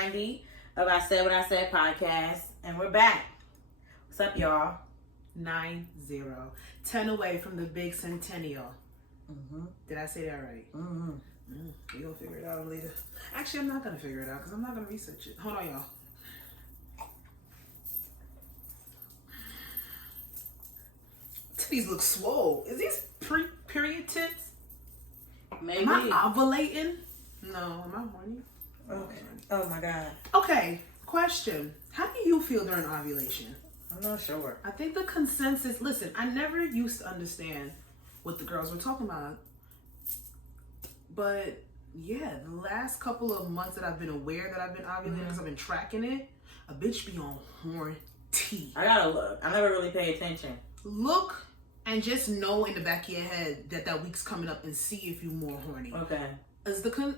90 of I Said What I Said podcast, and we're back. What's up, y'all? 90. 10 away from the big centennial. Did I say that right? We gonna figure it out later. Actually, I'm not gonna figure it out because I'm not gonna research it. Hold on, y'all. Titties look swole. Is these period tits? Maybe. Am I ovulating? No, am I horny? Okay. Oh my God. Okay, question. How do you feel during ovulation? I'm not sure. I think the consensus, listen, I never used to understand what the girls were talking about. But yeah, the last couple of months that I've been aware that I've been ovulating because I've been tracking it, a bitch be on horny. I gotta look. I never really pay attention. Look and just know in the back of your head that week's coming up and see if you're more horny. Okay.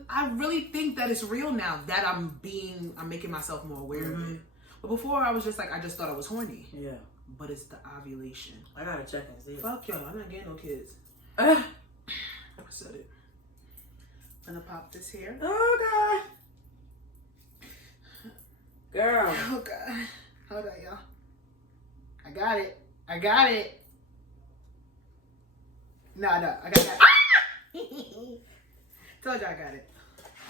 I really think that it's real now that I'm making myself more aware of it. But before I was just like, I just thought I was horny. Yeah. But it's the ovulation. I gotta check and see. Fuck y'all, I'm not getting no kids. I said it. I'm gonna pop this here. Oh God. Girl. Oh God. Hold on, y'all. I got it. No, I got it. Told you I got it.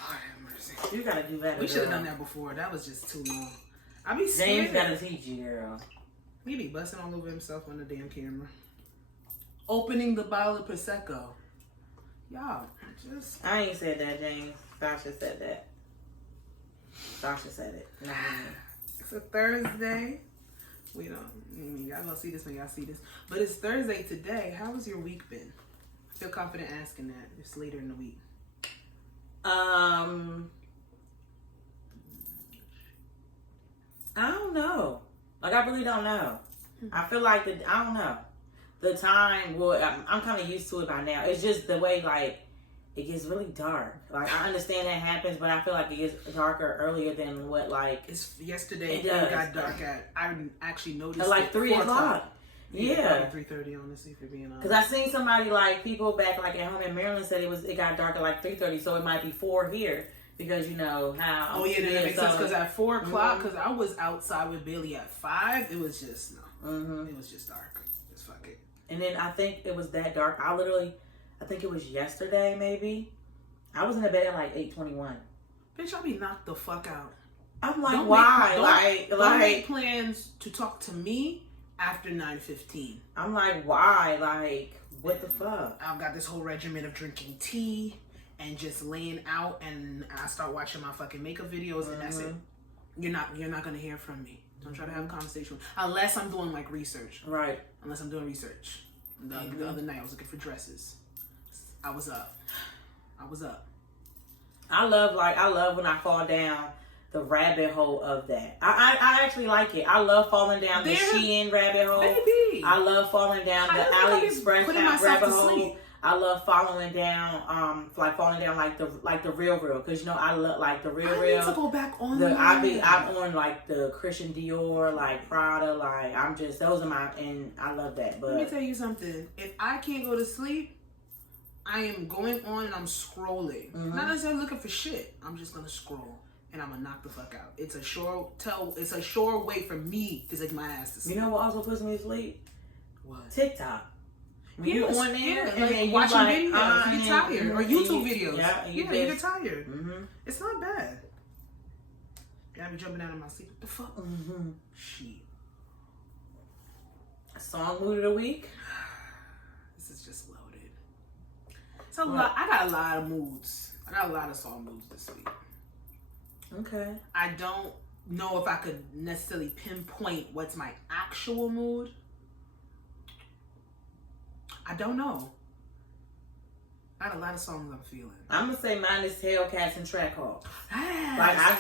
Lord have mercy. You gotta do better. We should have done that before. That was just too long. I be scared. James gotta teach you, girl. He be busting all over himself on the damn camera. Opening the bottle of Prosecco. Y'all, just... I ain't said that, James. Sasha said that. Sasha said it. Not me. It's a Thursday. We don't... Y'all gonna see this when y'all see this. But it's Thursday today. How has your week been? I feel confident asking that. It's later in the week. I don't know. Like, I really don't know. I feel like I don't know. The time, I'm kind of used to it by now. It's just the way, like, it gets really dark. Like, I understand that happens, but I feel like it gets darker earlier than what, like... It's yesterday. It does. got dark at... I actually noticed at, like, 3 o'clock. Yeah. 3:30, honestly, for being honest. Because I seen somebody, like, people back, like, at home in Maryland said it got dark at, like, 3:30, so it might be 4 here. Because you know how... Oh, yeah, that makes sense. Because at 4 o'clock, because I was outside with Bailey at 5, it was just, no. It was just dark. Just fuck it. And then I think it was that dark. I think it was yesterday, maybe. I was in the bed at like 8:21. Bitch, I'll be knocked the fuck out. I'm like, why? Don't make plans to talk to me after 9:15. I'm like, why? Like, what the fuck? I've got this whole regimen of drinking tea and just laying out, and I start watching my fucking makeup videos, and that's it. You're not gonna hear from me. Don't try to have a conversation unless I'm doing like research. Right. Unless I'm doing research. The other night I was looking for dresses. I was up. I love when I fall down the rabbit hole of that. I actually like it. I love falling down the Shein rabbit hole. Baby. I love falling down the AliExpress rabbit hole. I love falling down like the real because you know I love like the real. I need to go back on I'm on like the Christian Dior, like Prada, like I'm just those are and I love that. But let me tell you something. If I can't go to sleep, I am going on and I'm scrolling. Not necessarily looking for shit. I'm just gonna scroll and I'm gonna knock the fuck out. It's a sure way for me to take my ass to sleep. You know what also puts me to sleep? What? TikTok. You on there and like then watching like, videos, you get tired, or YouTube videos. Yeah, you get tired. It's not bad. Gotta be jumping out of my seat. What the fuck? Shit. Song mood of the week. This is just loaded. It's a lot. I got a lot of moods. I got a lot of song moods this week. Okay. I don't know if I could necessarily pinpoint what's my actual mood. I don't know. I got a lot of songs I'm feeling. I'm gonna say mine is Hellcats and Track Hawks. Yes, like I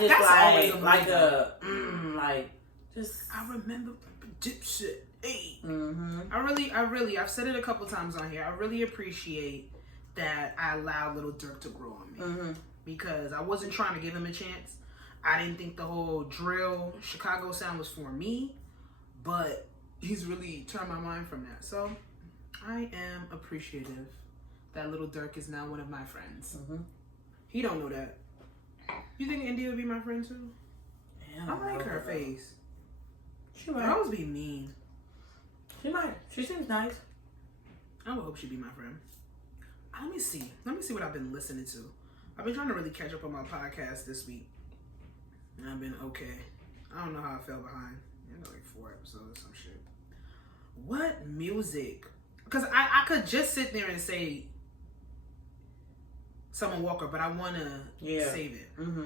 just I remember Dipset. Hey. I've said it a couple times on here. I really appreciate that I allowed Lil Durk to grow on me because I wasn't trying to give him a chance. I didn't think the whole drill Chicago sound was for me, but he's really turned my mind from that. So I am appreciative that Lil Durk is now one of my friends. He don't know that. You think India would be my friend too? I like her face. She might. Girls be mean. She might. She seems nice. I would hope she'd be my friend. Let me see. Let me see what I've been listening to. I've been trying to really catch up on my podcast this week. And I've been okay. I don't know how I fell behind. Like 4 episodes, some shit. What music? Because I could just sit there and say Summer Walker, but I want to save it. Mm-hmm.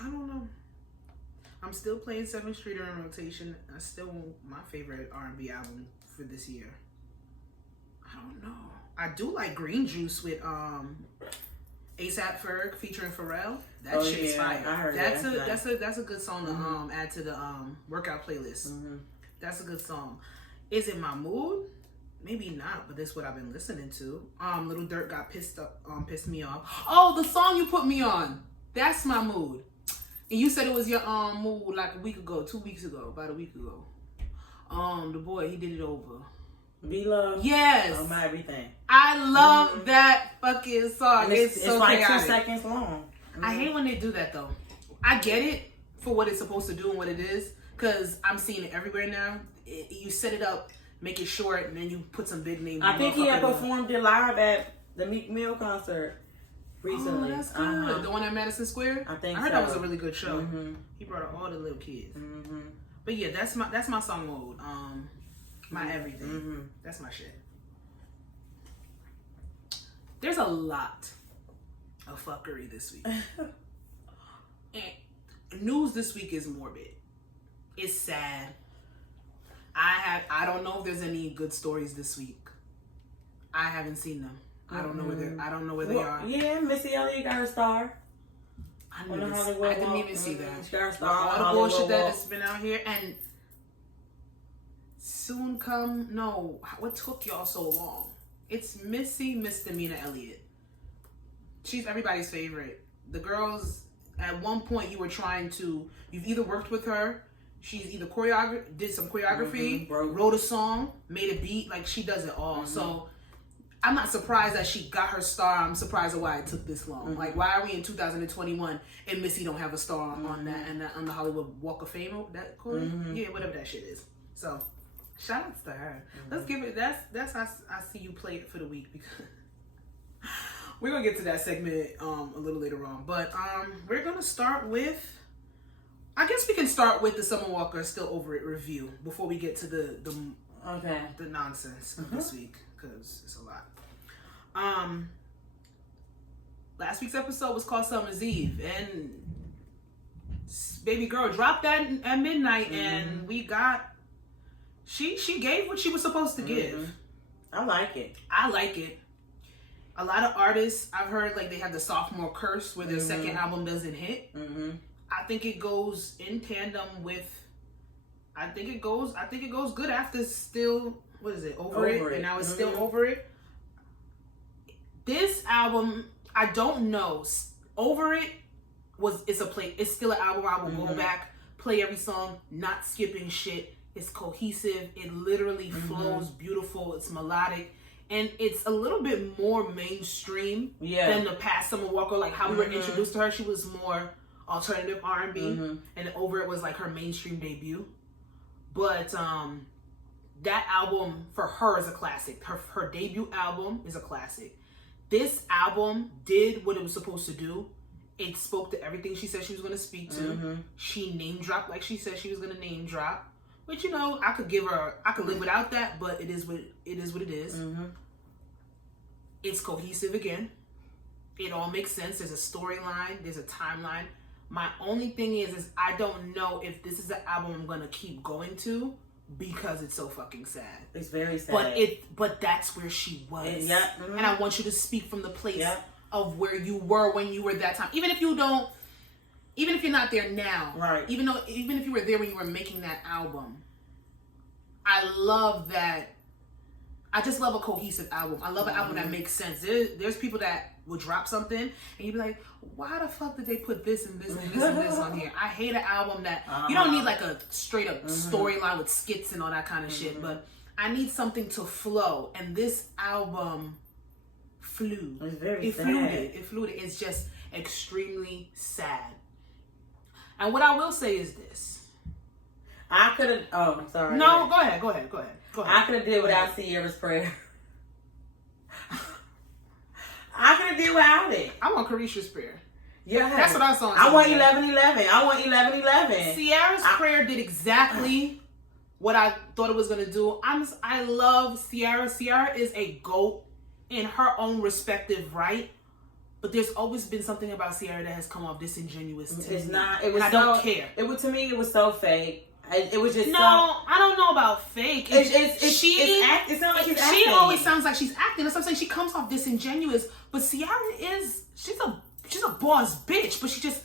I don't know. I'm still playing 7th Street in rotation. That's still my favorite R&B album for this year. I don't know. I do like Green Juice with ASAP Ferg featuring Pharrell. That shit's fire. I heard that's a good song to add to the workout playlist. Mm-hmm. That's a good song. Is it my mood? Maybe not, but that's what I've been listening to. Little Durk got pissed me off. Oh, the song you put me on. That's my mood. And you said it was your mood like a week ago, 2 weeks ago, about a week ago. The boy, he did it over. B-Love? Yes. Oh, my everything. I love that fucking song. It's so like chaotic. 2 seconds long. Mm-hmm. I hate when they do that, though. I get it for what it's supposed to do and what it is, because I'm seeing it everywhere now. You set it up, make it short, and then you put some big names. I think he had performed it live at the Meek Mill concert recently. Oh, that's good. The one at Madison Square? I heard that was a really good show. Mm-hmm. He brought out all the little kids. Mm-hmm. But yeah, that's my song mode. My everything. Mm-hmm. That's my shit. There's a lot of fuckery this week. And news this week is morbid. It's sad. I don't know if there's any good stories this week. I haven't seen them. I don't know where they are. Yeah, Missy Elliott got a star. I didn't even see that. She got a star. All the bullshit that's been out here, and soon come. No, what took y'all so long? It's Missy Misdemeanor Elliott. She's everybody's favorite. The girls, at one point, you've either worked with her. She's either did some choreography, wrote a song, made a beat. Like, she does it all. Mm-hmm. So I'm not surprised that she got her star. I'm surprised at why it took this long. Mm-hmm. Like, why are we in 2021 and Missy don't have a star on that and on the Hollywood Walk of Fame? That cool? Mm-hmm. Yeah, whatever that shit is. So shout out to her. Mm-hmm. Let's give it. That's how I see you play it for the week, because we're gonna get to that segment a little later on. But we're gonna start with. I guess we can start with the Summer Walker Still Over It review before we get to the nonsense of this week, because it's a lot. Last week's episode was called Summer's Eve, and baby girl dropped that at midnight, and we got she gave what she was supposed to give. I like it. A lot of artists I've heard, like, they have the sophomore curse where their second album doesn't hit. I think it goes in tandem with. I think it goes good after Still. What is it? Over it, and now it's Still Over It. This album, I don't know. Over It it's still an album I will go back, play every song, not skipping shit. It's cohesive. It literally flows beautiful. It's melodic. And it's a little bit more mainstream than the past Summer Walker. Like how we were introduced to her, she was more alternative R&B, and Over It was like her mainstream debut. But that album for her is a classic. Her debut album is a classic. This album did what it was supposed to do. It spoke to everything she said she was going to speak to. She name dropped like she said she was going to name drop. Which, I could live without that, but it is what it is. It's cohesive again. It all makes sense. There's a storyline. There's a timeline. My only thing is I don't know if this is an album I'm gonna keep going to, because it's so fucking sad. It's very sad. But that's where she was. And I want you to speak from the place of where you were when you were that time. Even if you're not there now. Right. Even if you were there when you were making that album. I love that. I just love a cohesive album. I love an album that makes sense. There's people that will drop something and you'd be like, why the fuck did they put this and this and this and this on here? I hate an album that you don't need like a straight up storyline with skits and all that kind of shit, but I need something to flow. And this album flew. It's very sad. It flew. extremely sad. And what I will say is this. I could have... Oh, I'm sorry. No, go ahead. I could have did without Sierra's prayer. I could have did without it. I want Carisha's prayer. Yeah. That's what I saw. I want 11-11. I want 11-11. Sierra's prayer did exactly what I thought it was going to do. I love Sierra. Sierra is a GOAT in her own respective right. But there's always been something about Sierra that has come off disingenuous to me. It's not. It was. I don't care. It was, to me. It was so fake. It was just. No, I don't know about fake. It sounds like she's acting. She always sounds like she's acting. That's what I'm saying. She comes off disingenuous. But Sierra she's a boss bitch. But she just,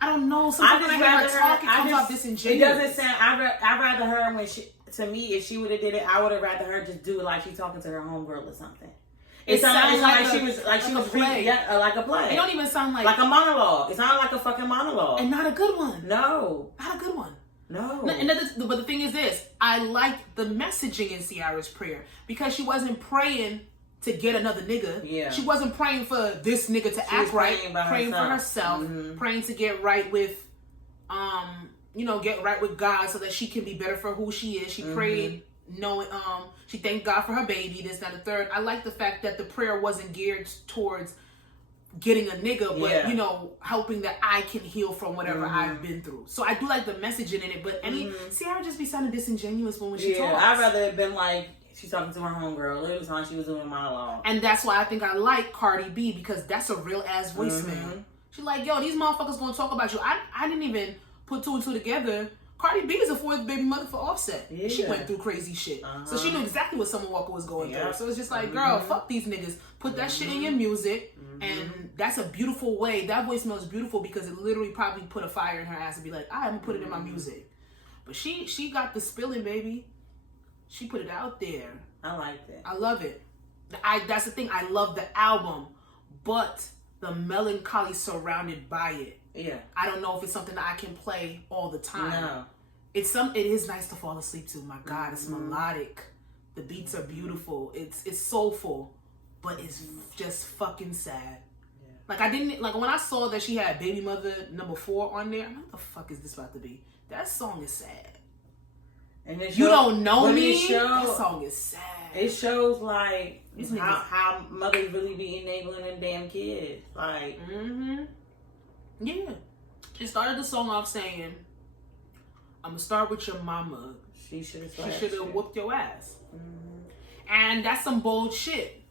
I don't know. Sometimes when I hear her talk, it comes off disingenuous. It doesn't sound. I'd rather her when she. To me, if she would have did it, I would have rather her just do it like she's talking to her homegirl or something. It sounded like she was reading, like a play. It don't even sound like a monologue. It sounded like a fucking monologue, and not a good one. No, not a good one. No. But the thing is this: I liked the messaging in Sierra's prayer because she wasn't praying to get another nigga. Yeah. She wasn't praying for this nigga to act right. Praying for herself. Praying to get right with, get right with God so that she can be better for who she is. She prayed. She thanked God for her baby, this, that, and the third. I like the fact that the prayer wasn't geared towards getting a nigga, but helping that I can heal from whatever I've been through. So I do like the messaging in it, but Sierra just be sounding disingenuous when she talks. I'd rather have been like she's talking to her homegirl. It was like she was doing a monologue. And that's why I think I like Cardi B, because that's a real ass voicemail. She's like, yo, these motherfuckers gonna talk about you. I didn't even put two and two together. Cardi B is a fourth baby mother for Offset. Yeah. She went through crazy shit. So she knew exactly what Summer Walker was going through. So it's just like, girl, fuck these niggas. Put that shit in your music. And that's a beautiful way. That voicemail is beautiful because it literally probably put a fire in her ass and be like, I'm gonna put it in my music. But she got the spilling, baby. She put it out there. I like that. I love it. That's the thing. I love the album. But the melancholy surrounded by it. Yeah. I don't know if it's something that I can play all the time. No. It is nice to fall asleep to. My God, it's melodic. The beats are beautiful. It's soulful, but it's just fucking sad. Yeah. Like I didn't when I saw that she had Baby Mother number 4 on there. What the fuck is this about to be? That song is sad. And you don't know me. That song is sad. It shows like how mothers really be enabling them damn kids. Like. Yeah. She started the song off saying, I'm going to start with your mama. She should have whooped your ass. And that's some bold shit.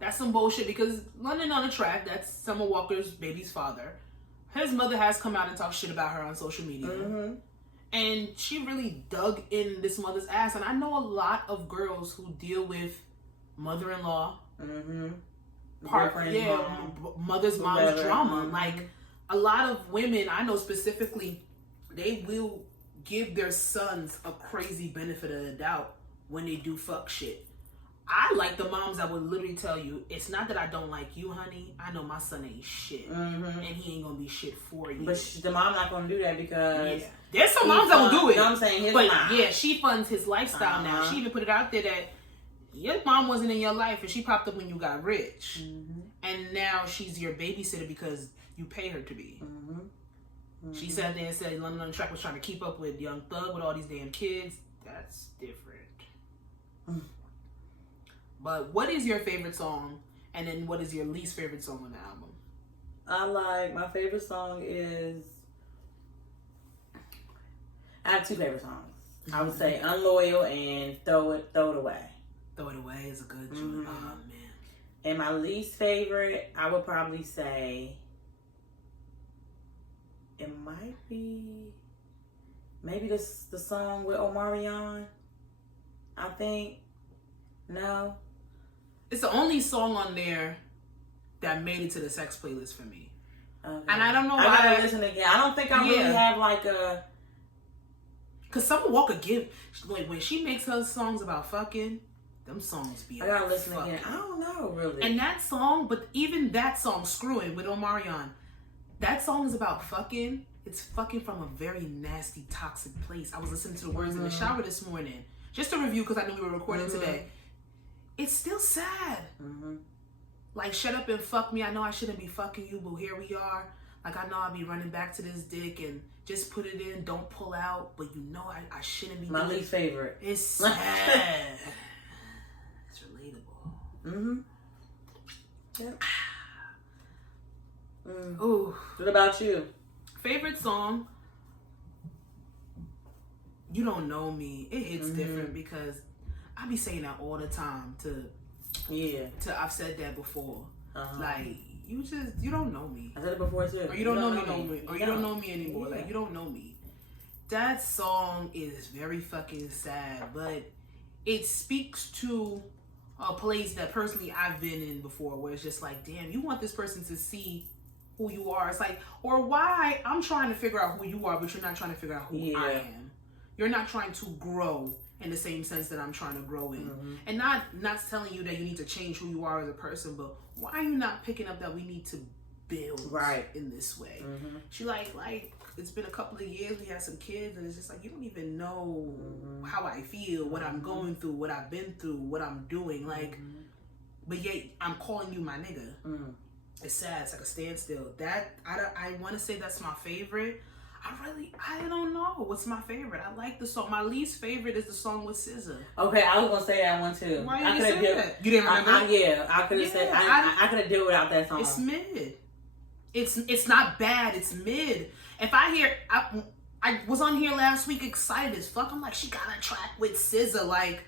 That's some bullshit because London on the Track, that's Summer Walker's baby's father. His mother has come out and talked shit about her on social media. And she really dug in this mother's ass. And I know a lot of girls who deal with mother-in-law, mother's drama. Like, a lot of women, I know specifically, they will give their sons a crazy benefit of the doubt when they do fuck shit. I like the moms that would literally tell you, it's not that I don't like you, honey. I know my son ain't shit. And he ain't gonna be shit for you. But the mom not gonna do that because... Yeah. There's some moms that will do it. You know what I'm saying? His mom. Yeah, she funds his lifestyle now. She even put it out there that your mom wasn't in your life and she popped up when you got rich. And now she's your babysitter because you pay her to be. She sat there and said London on the Track was trying to keep up with Young Thug with all these damn kids. That's different. But what is your favorite song? And then what is your least favorite song on the album? My favorite song is... I have 2 favorite songs. I would say Unloyal and Throw It Away. Throw It Away is a good one. Oh, man. And my least favorite, I would probably say... It might be maybe the song with Omarion. I think. No. It's the only song on there that made it to the sex playlist for me. Okay. And I don't know why. I gotta listen again. I don't think I really have like a... Cause Summer Walker when she makes her songs about fucking, them songs be... I gotta listen again. I don't know really. And that song, but even that song, Screwin' with Omarion, that song is about fucking. It's fucking from a very nasty, toxic place. I was listening to the words in the shower this morning. Just to review, because I knew we were recording today. It's still sad. Like, shut up and fuck me. I know I shouldn't be fucking you, but here we are. Like, I know I'll be running back to this dick and just put it in. Don't pull out. But you know I shouldn't be My least favorite. It's sad. It's relatable. Mm-hmm. Yep. Ooh. What about you? Favorite song? You Don't Know Me. It hits different because I be saying that all the time to I've said that before. Like, you don't know me. I said it before too. Or you don't know me. Or you don't know me anymore. Yeah. Like, you don't know me. That song is very fucking sad, but it speaks to a place that personally I've been in before, where it's just like, damn, you want this person to see who you are. It's like, or why I'm trying to figure out who you are, but you're not trying to figure out who I am. You're not trying to grow in the same sense that I'm trying to grow in. And not telling you that you need to change who you are as a person, but why are you not picking up that we need to build in this way? She like it's been a couple of years, we had some kids, and it's just like, you don't even know how I feel, what I'm going through, what I've been through, what I'm doing. Like, but yet I'm calling you my nigga. It's sad. It's like a standstill. That I want to say that's my favorite. I don't know what's my favorite. I like the song. My least favorite is the song with SZA. Okay, I was gonna say that one too. Why did you say that? You didn't remember? I could have said. I could have did without that song. It's mid. It's not bad. It's mid. If I hear, I was on here last week excited as fuck. I'm like, she got a track with SZA. Like,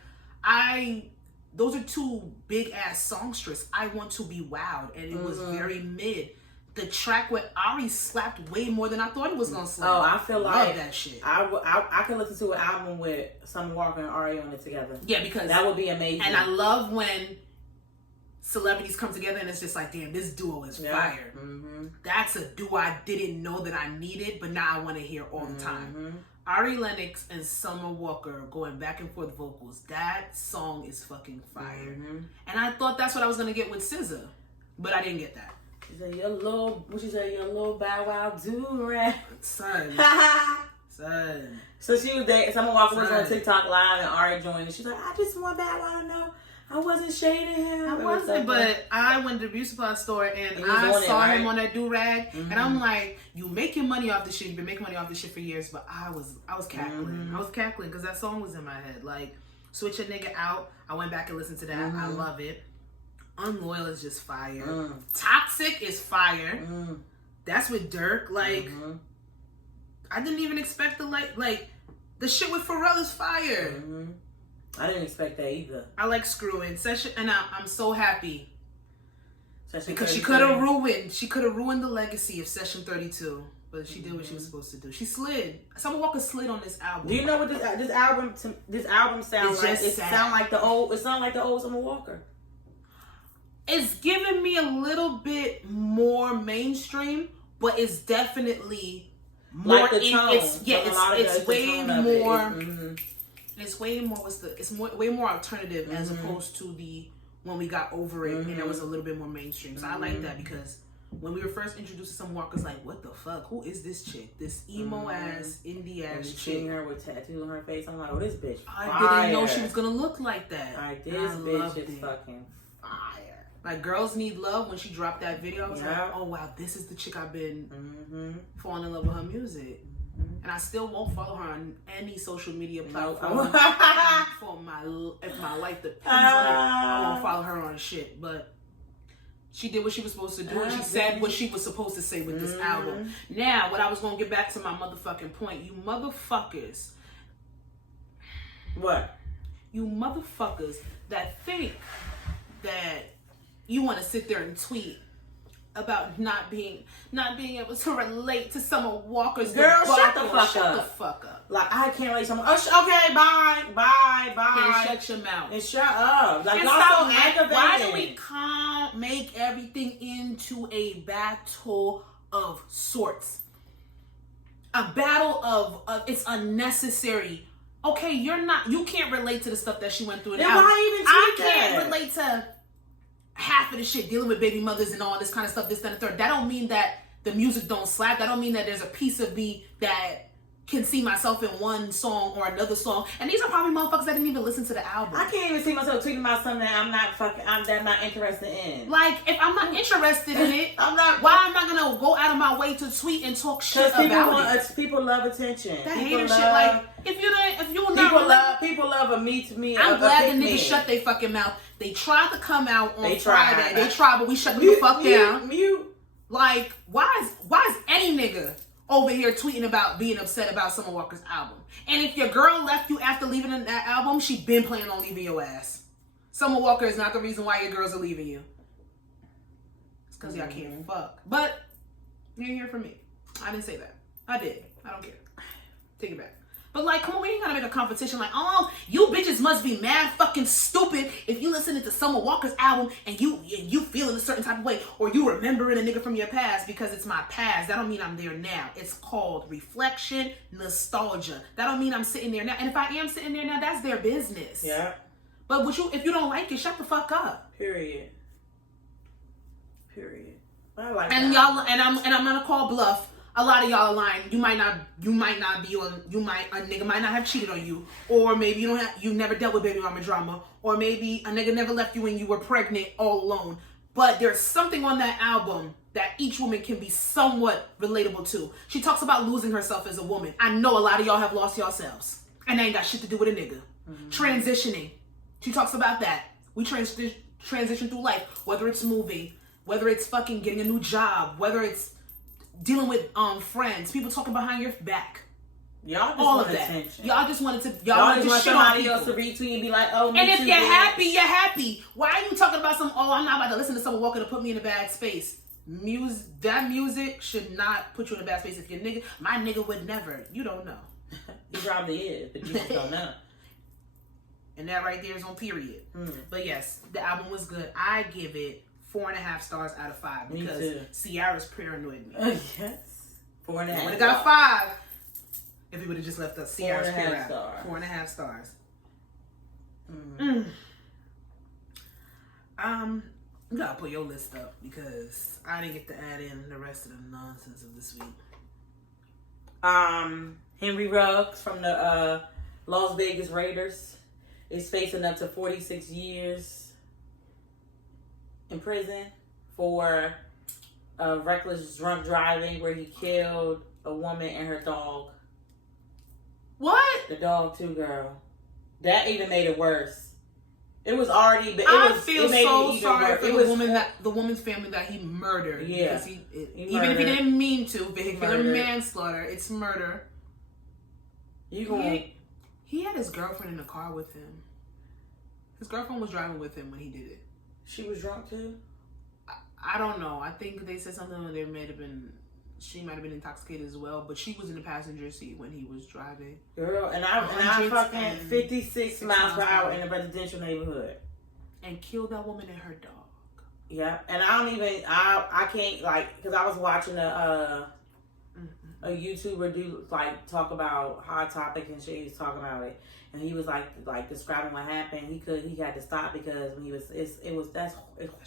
those are two big ass songsters. I Want to Be Wowed, and it was very mid. The track with Ari slapped way more than I thought it was gonna slap. Oh, I feel like that shit. I could listen to an album with Summer Walker and Ari on it together. Yeah, because that would be amazing. And I love when celebrities come together and it's just like, damn, this duo is fire. That's a duo I didn't know that I needed, but now I want to hear all the time. Ari Lennox and Summer Walker going back and forth vocals. That song is fucking fire. And I thought that's what I was gonna get with SZA, but I didn't get that. She said, your little bow wow do-rag. Son. So she was there. Summer Walker was on TikTok Live and Ari joined. And she's like, I just want Bow Wow to know I wasn't shading him. I wasn't, but I went to the beauty supply store and I saw him on that do-rag. And I'm like, you making money off this shit. You've been making money off this shit for years. But I was cackling. I was cackling because that song was in my head. Like, Switch a Nigga Out. I went back and listened to that. I love it. Unloyal is just fire. Toxic is fire. That's with Dirk. Like, I didn't even expect the the shit with Pharrell is fire. I didn't expect that either. I like Screwing Session, and I'm so happy because she 33. could have ruined the legacy of Session 32, but she did what she was supposed to do. She slid. Summer Walker slid on this album. Do you know what this album sounds like? It sounds like the old Summer Walker. It's giving me a little bit more mainstream, but it's definitely more. Like the tone. It's way more. It's way more. Way more alternative as opposed to the when we got over it and it was a little bit more mainstream. So I like that because when we were first introduced to Summer Walker's like, what the fuck? Who is this chick? This emo ass, indie ass chick. Seeing her with tattoo on her face, I'm like, oh, this bitch. I didn't know she was gonna look like that. This bitch is fucking fire. Like, Girls Need Love, when she dropped that video, I was like, oh wow, this is the chick I've been falling in love with her music. And I still won't follow her on any social media platform. If my life depends on it, I won't follow her on shit. But she did what she was supposed to do, and she said what she was supposed to say with this album. Now, what I was going to get back to my motherfucking point, you motherfuckers. What? You motherfuckers that think that you want to sit there and tweet about not being able to relate to Summer Walker's girl. Shut the fuck up. Like, I can't relate to someone. Okay, bye. And shut your mouth. And shut up. Like, and y'all so aggravating. Why do we can't make everything into a battle of sorts? A battle of it's unnecessary. Okay, you can't relate to the stuff that she went through. Then why even tweet that? I can't relate to half of the shit dealing with baby mothers and all this kind of stuff, this, that, and the third. That don't mean that the music don't slap. That don't mean that there's a piece of me that can see myself in one song or another song, and these are probably motherfuckers that didn't even listen to the album. I can't even see myself tweeting about something that I'm not interested in. Like, if I'm not interested in it, I'm not. Why am I gonna go out of my way to tweet and talk shit about it? People love attention. That hater shit. Like, if you're not, people love a me to me. I'm glad the niggas shut their fucking mouth. They tried to come out on Friday. They tried, but we shut them the fuck down. Like, why is any nigga over here tweeting about being upset about Summer Walker's album? And if your girl left you after leaving that album, she been planning on leaving your ass. Summer Walker is not the reason why your girls are leaving you. It's because y'all can't fuck. But you didn't hear from me. I didn't say that. I did. I don't care. Take it back. But like, come on, we ain't gotta make a competition like, oh, you bitches must be mad fucking stupid if you listening to Summer Walker's album and you feeling a certain type of way, or you remembering a nigga from your past because it's my past. That don't mean I'm there now. It's called reflection, nostalgia. That don't mean I'm sitting there now. And if I am sitting there now, that's their business. Yeah. But if you don't like it, shut the fuck up. Period. I like and that. Y'all and I'm gonna call bluff. A lot of y'all are lying. You might not be on. A nigga might not have cheated on you, or maybe you never dealt with baby mama drama, or maybe a nigga never left you when you were pregnant all alone. But there's something on that album that each woman can be somewhat relatable to. She talks about losing herself as a woman. I know a lot of y'all have lost yourselves, and that ain't got shit to do with a nigga. Mm-hmm. Transitioning. She talks about that. We transition through life, whether it's moving, whether it's fucking getting a new job, whether it's dealing with friends, people talking behind your back. Y'all just all want of that. attention. Y'all just wanted to. Y'all just want somebody else to retweet and be like, "Oh, me and if too, you're bitch. happy, you're happy. Why are you talking about some? Oh, I'm not about to listen to someone walking to put me in a bad space. That music should not put you in a bad space. If your nigga, my nigga would never. You don't know. He probably is, but you just don't know. And that right there is on period. But yes, the album was good. I give it 4.5 stars out of 5 because Ciara's paranoid me. Yes, 4.5. Would have got 5 if he would have just left us Ciara's paranoid. 4.5 stars. You gotta put your list up because I didn't get to add in the rest of the nonsense of this week. Henry Ruggs from the Las Vegas Raiders is facing up to 46 years in prison for reckless drunk driving where he killed a woman and her dog. What? The dog too, girl. That even made it worse. It was already, but I feel so sorry for the woman's family that he murdered. Yeah, because even if he didn't mean to, vehicular manslaughter, it's murder. He had his girlfriend in the car with him. His girlfriend was driving with him when he did it. She was drunk too? I don't know. I think they said something when she might have been intoxicated as well, but she was in the passenger seat when he was driving. Girl, and I fucking 56 miles per hour in a residential neighborhood. And killed that woman and her dog. Yeah, and I can't, like, because I was watching a YouTuber talk about Hot Topic and shit. He was talking about it, and he was like describing what happened. He had to stop because when it's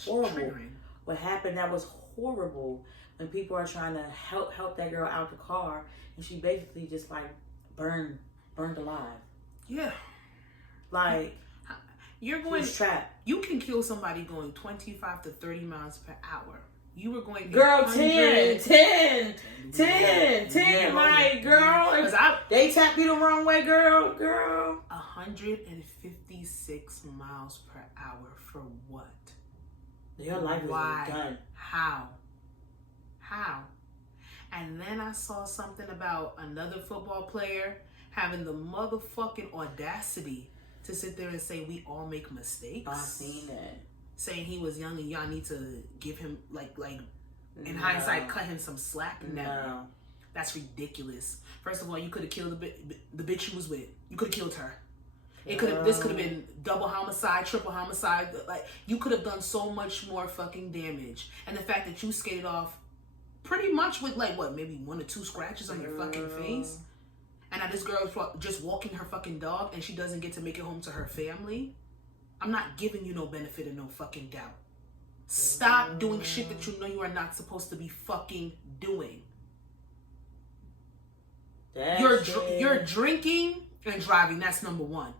horrible. Triggering. What happened, that was horrible. When people are trying to help that girl out the car, and she basically just like burned alive. Yeah, like you're going trapped. You can kill somebody going 25 to 30 miles per hour. You were going, girl, 10, like, girl. They tap you the wrong way, girl. 156 miles per hour for what? Your life is done. How? And then I saw something about another football player having the motherfucking audacity to sit there and say we all make mistakes. I seen that. Saying he was young and y'all need to give him in hindsight cut him some slack. No, that's ridiculous. First of all, you could have killed the bitch you was with. You could have killed her. This could have been double homicide, triple homicide. Like, you could have done so much more fucking damage. And the fact that you skated off pretty much with maybe 1 or 2 scratches on your fucking face. And now this girl is just walking her fucking dog and she doesn't get to make it home to her family. I'm not giving you no benefit of no fucking doubt. Stop doing shit that you know you are not supposed to be fucking doing. You're drinking and driving. That's number one.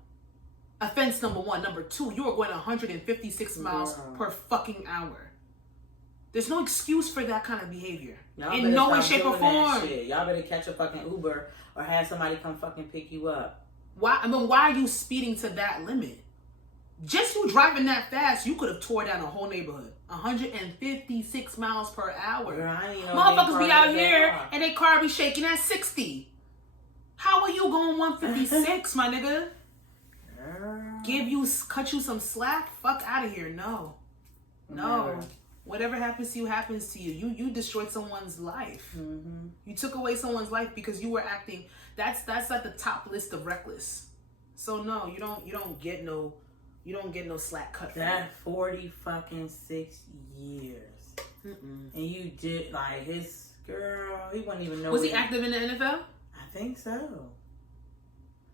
Offense number one. Number two, you are going 156 miles per fucking hour. There's no excuse for that kind of behavior. In no way, shape, or form. Y'all better catch a fucking Uber or have somebody come fucking pick you up. Why are you speeding to that limit? Just you driving that fast, you could have tore down a whole neighborhood. 156 miles per hour. Girl, motherfuckers be out here and they car be shaking at 60. How are you going 156, my nigga? Cut you some slack? Fuck out of here. No. Whatever happens to you happens to you. You destroyed someone's life. Mm-hmm. You took away someone's life because you were acting. That's at the top list of reckless. So no, you don't get no slack cut. That 46 years, and you did like his girl. He wouldn't even know. Was he active in the NFL? I think so.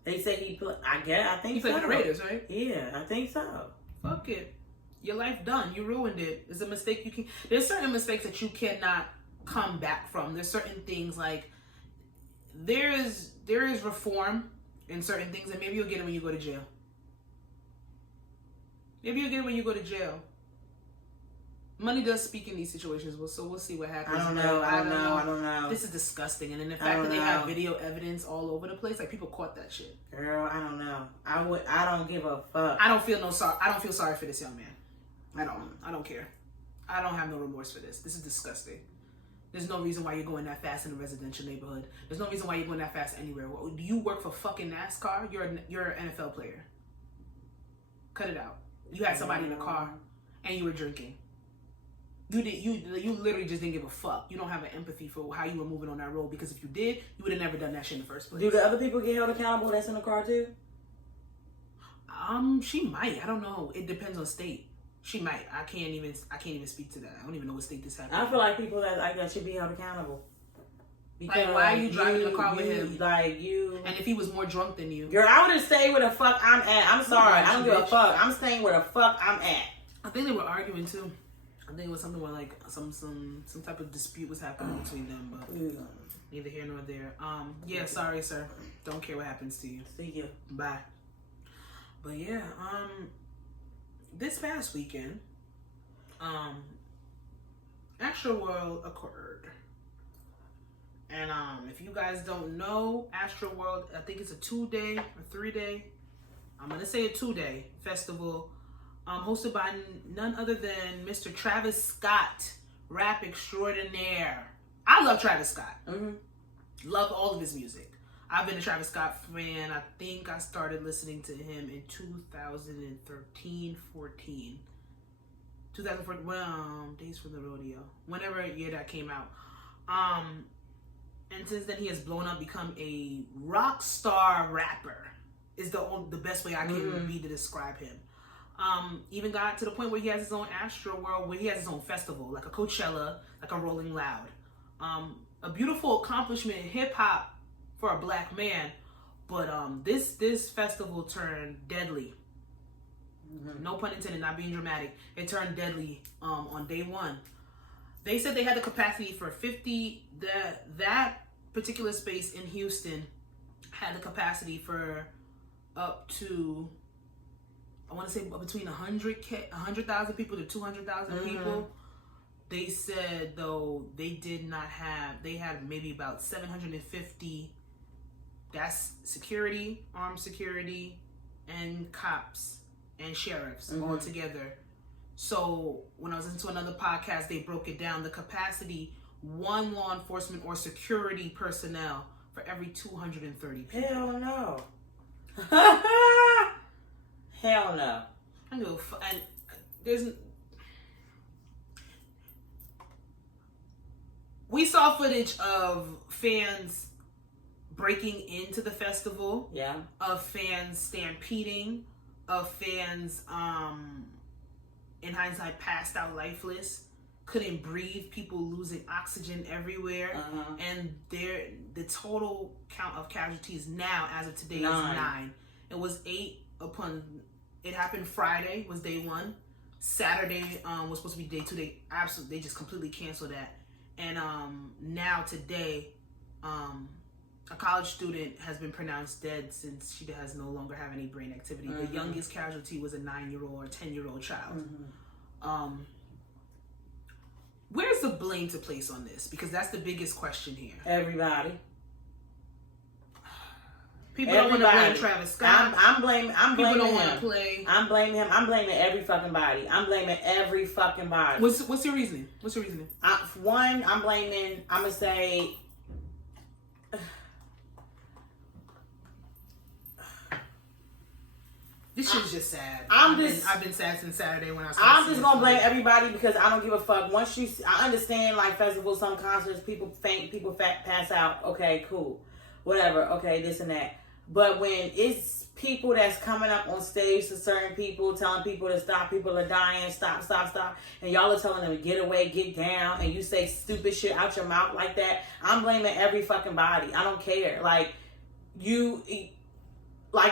They say he played. I think he played for the Raiders, right? Yeah, I think so. Fuck it. Your life done. You ruined it. It's a mistake you can. There's certain mistakes that you cannot come back from. There's certain things like there is reform in certain things, and maybe you'll get it when you go to jail. Maybe you'll get it when you go to jail. Money does speak in these situations, so we'll see what happens. I don't know. This is disgusting, and then the fact that they have video evidence all over the place, like people caught that shit. Girl, I don't know. I don't give a fuck. I don't feel sorry for this young man. I don't care. I don't have no remorse for this. This is disgusting. There's no reason why you're going that fast in a residential neighborhood. There's no reason why you're going that fast anywhere. Do you work for fucking NASCAR? You're an NFL player. Cut it out. You had somebody in a car and you were drinking. You literally just didn't give a fuck. You don't have an empathy for how you were moving on that road, because if you did, you would have never done that shit in the first place. Do the other people get held accountable that's in the car too? She might. I don't know. It depends on state. She might. I can't even speak to that. I don't even know what state this happened. I feel like people that should be held accountable. Because like, why are you driving the car with him? Like you. And if he was more drunk than you. Girl, I would have stayed where the fuck I'm at. I'm sorry. I don't give a fuck. I'm staying where the fuck I'm at. I think they were arguing too. I think it was something where like some type of dispute was happening between them, but neither here nor there. Yeah, sorry, sir. Don't care what happens to you. See you. Bye. But yeah, this past weekend, ASHTRAY occurred. And if you guys don't know, ASHTRAY, I think it's a 2-day or 3-day. I'm gonna say a 2-day festival. Hosted by none other than Mr. Travis Scott, rap extraordinaire. I love Travis Scott. Mm-hmm. Love all of his music. I've been a Travis Scott fan. I think I started listening to him in 2013, 14. 2014, well, Days from the Rodeo. Whenever year that came out. And since then he has blown up, become a rock star rapper. Is the best way I can be to describe him. Even got to the point where he has his own ASHTRAY, where he has his own festival, like a Coachella, like a Rolling Loud. A beautiful accomplishment in hip hop for a black man, but this festival turned deadly. Mm-hmm. No pun intended, not being dramatic. It turned deadly on day one. They said they had the capacity for 50. That particular space in Houston had the capacity for up to, I want to say between 100,000 people to 200,000 people. They said though they had maybe about 750. That's security, armed security, and cops and sheriffs all together. So when I was into another podcast, they broke it down. The capacity, one law enforcement or security personnel for every 230 people. Hell no. Hell no. I know, and there's. We saw footage of fans breaking into the festival. Yeah. Of fans stampeding. Of fans, in hindsight, passed out lifeless. Couldn't breathe. People losing oxygen everywhere. And the total count of casualties now, as of today, is 9. It was 8 upon. It happened Friday was day 1. Saturday was supposed to be day 2. They just completely canceled that. And now today, a college student has been pronounced dead since she does no longer have any brain activity. The youngest casualty was a 9-year-old or 10-year-old child. Where's the blame to place on this? Because that's the biggest question here. Everybody. People don't want to blame Travis Scott. I'm blaming People don't him. want to play. I'm blaming him. I'm blaming every fucking body. I'm blaming every fucking body. What's your reasoning? What's your reasoning? One, I'm gonna say. This shit's just sad. I've been sad since Saturday when I started. I'm just gonna blame everybody because I don't give a fuck. Once I understand like festivals, some concerts, people faint, people pass out. Okay, cool, whatever. Okay, this and that. But when it's people that's coming up on stage to certain people, telling people to stop, people are dying, stop, and y'all are telling them to get away, get down, and you say stupid shit out your mouth like that, I'm blaming every fucking body. I don't care.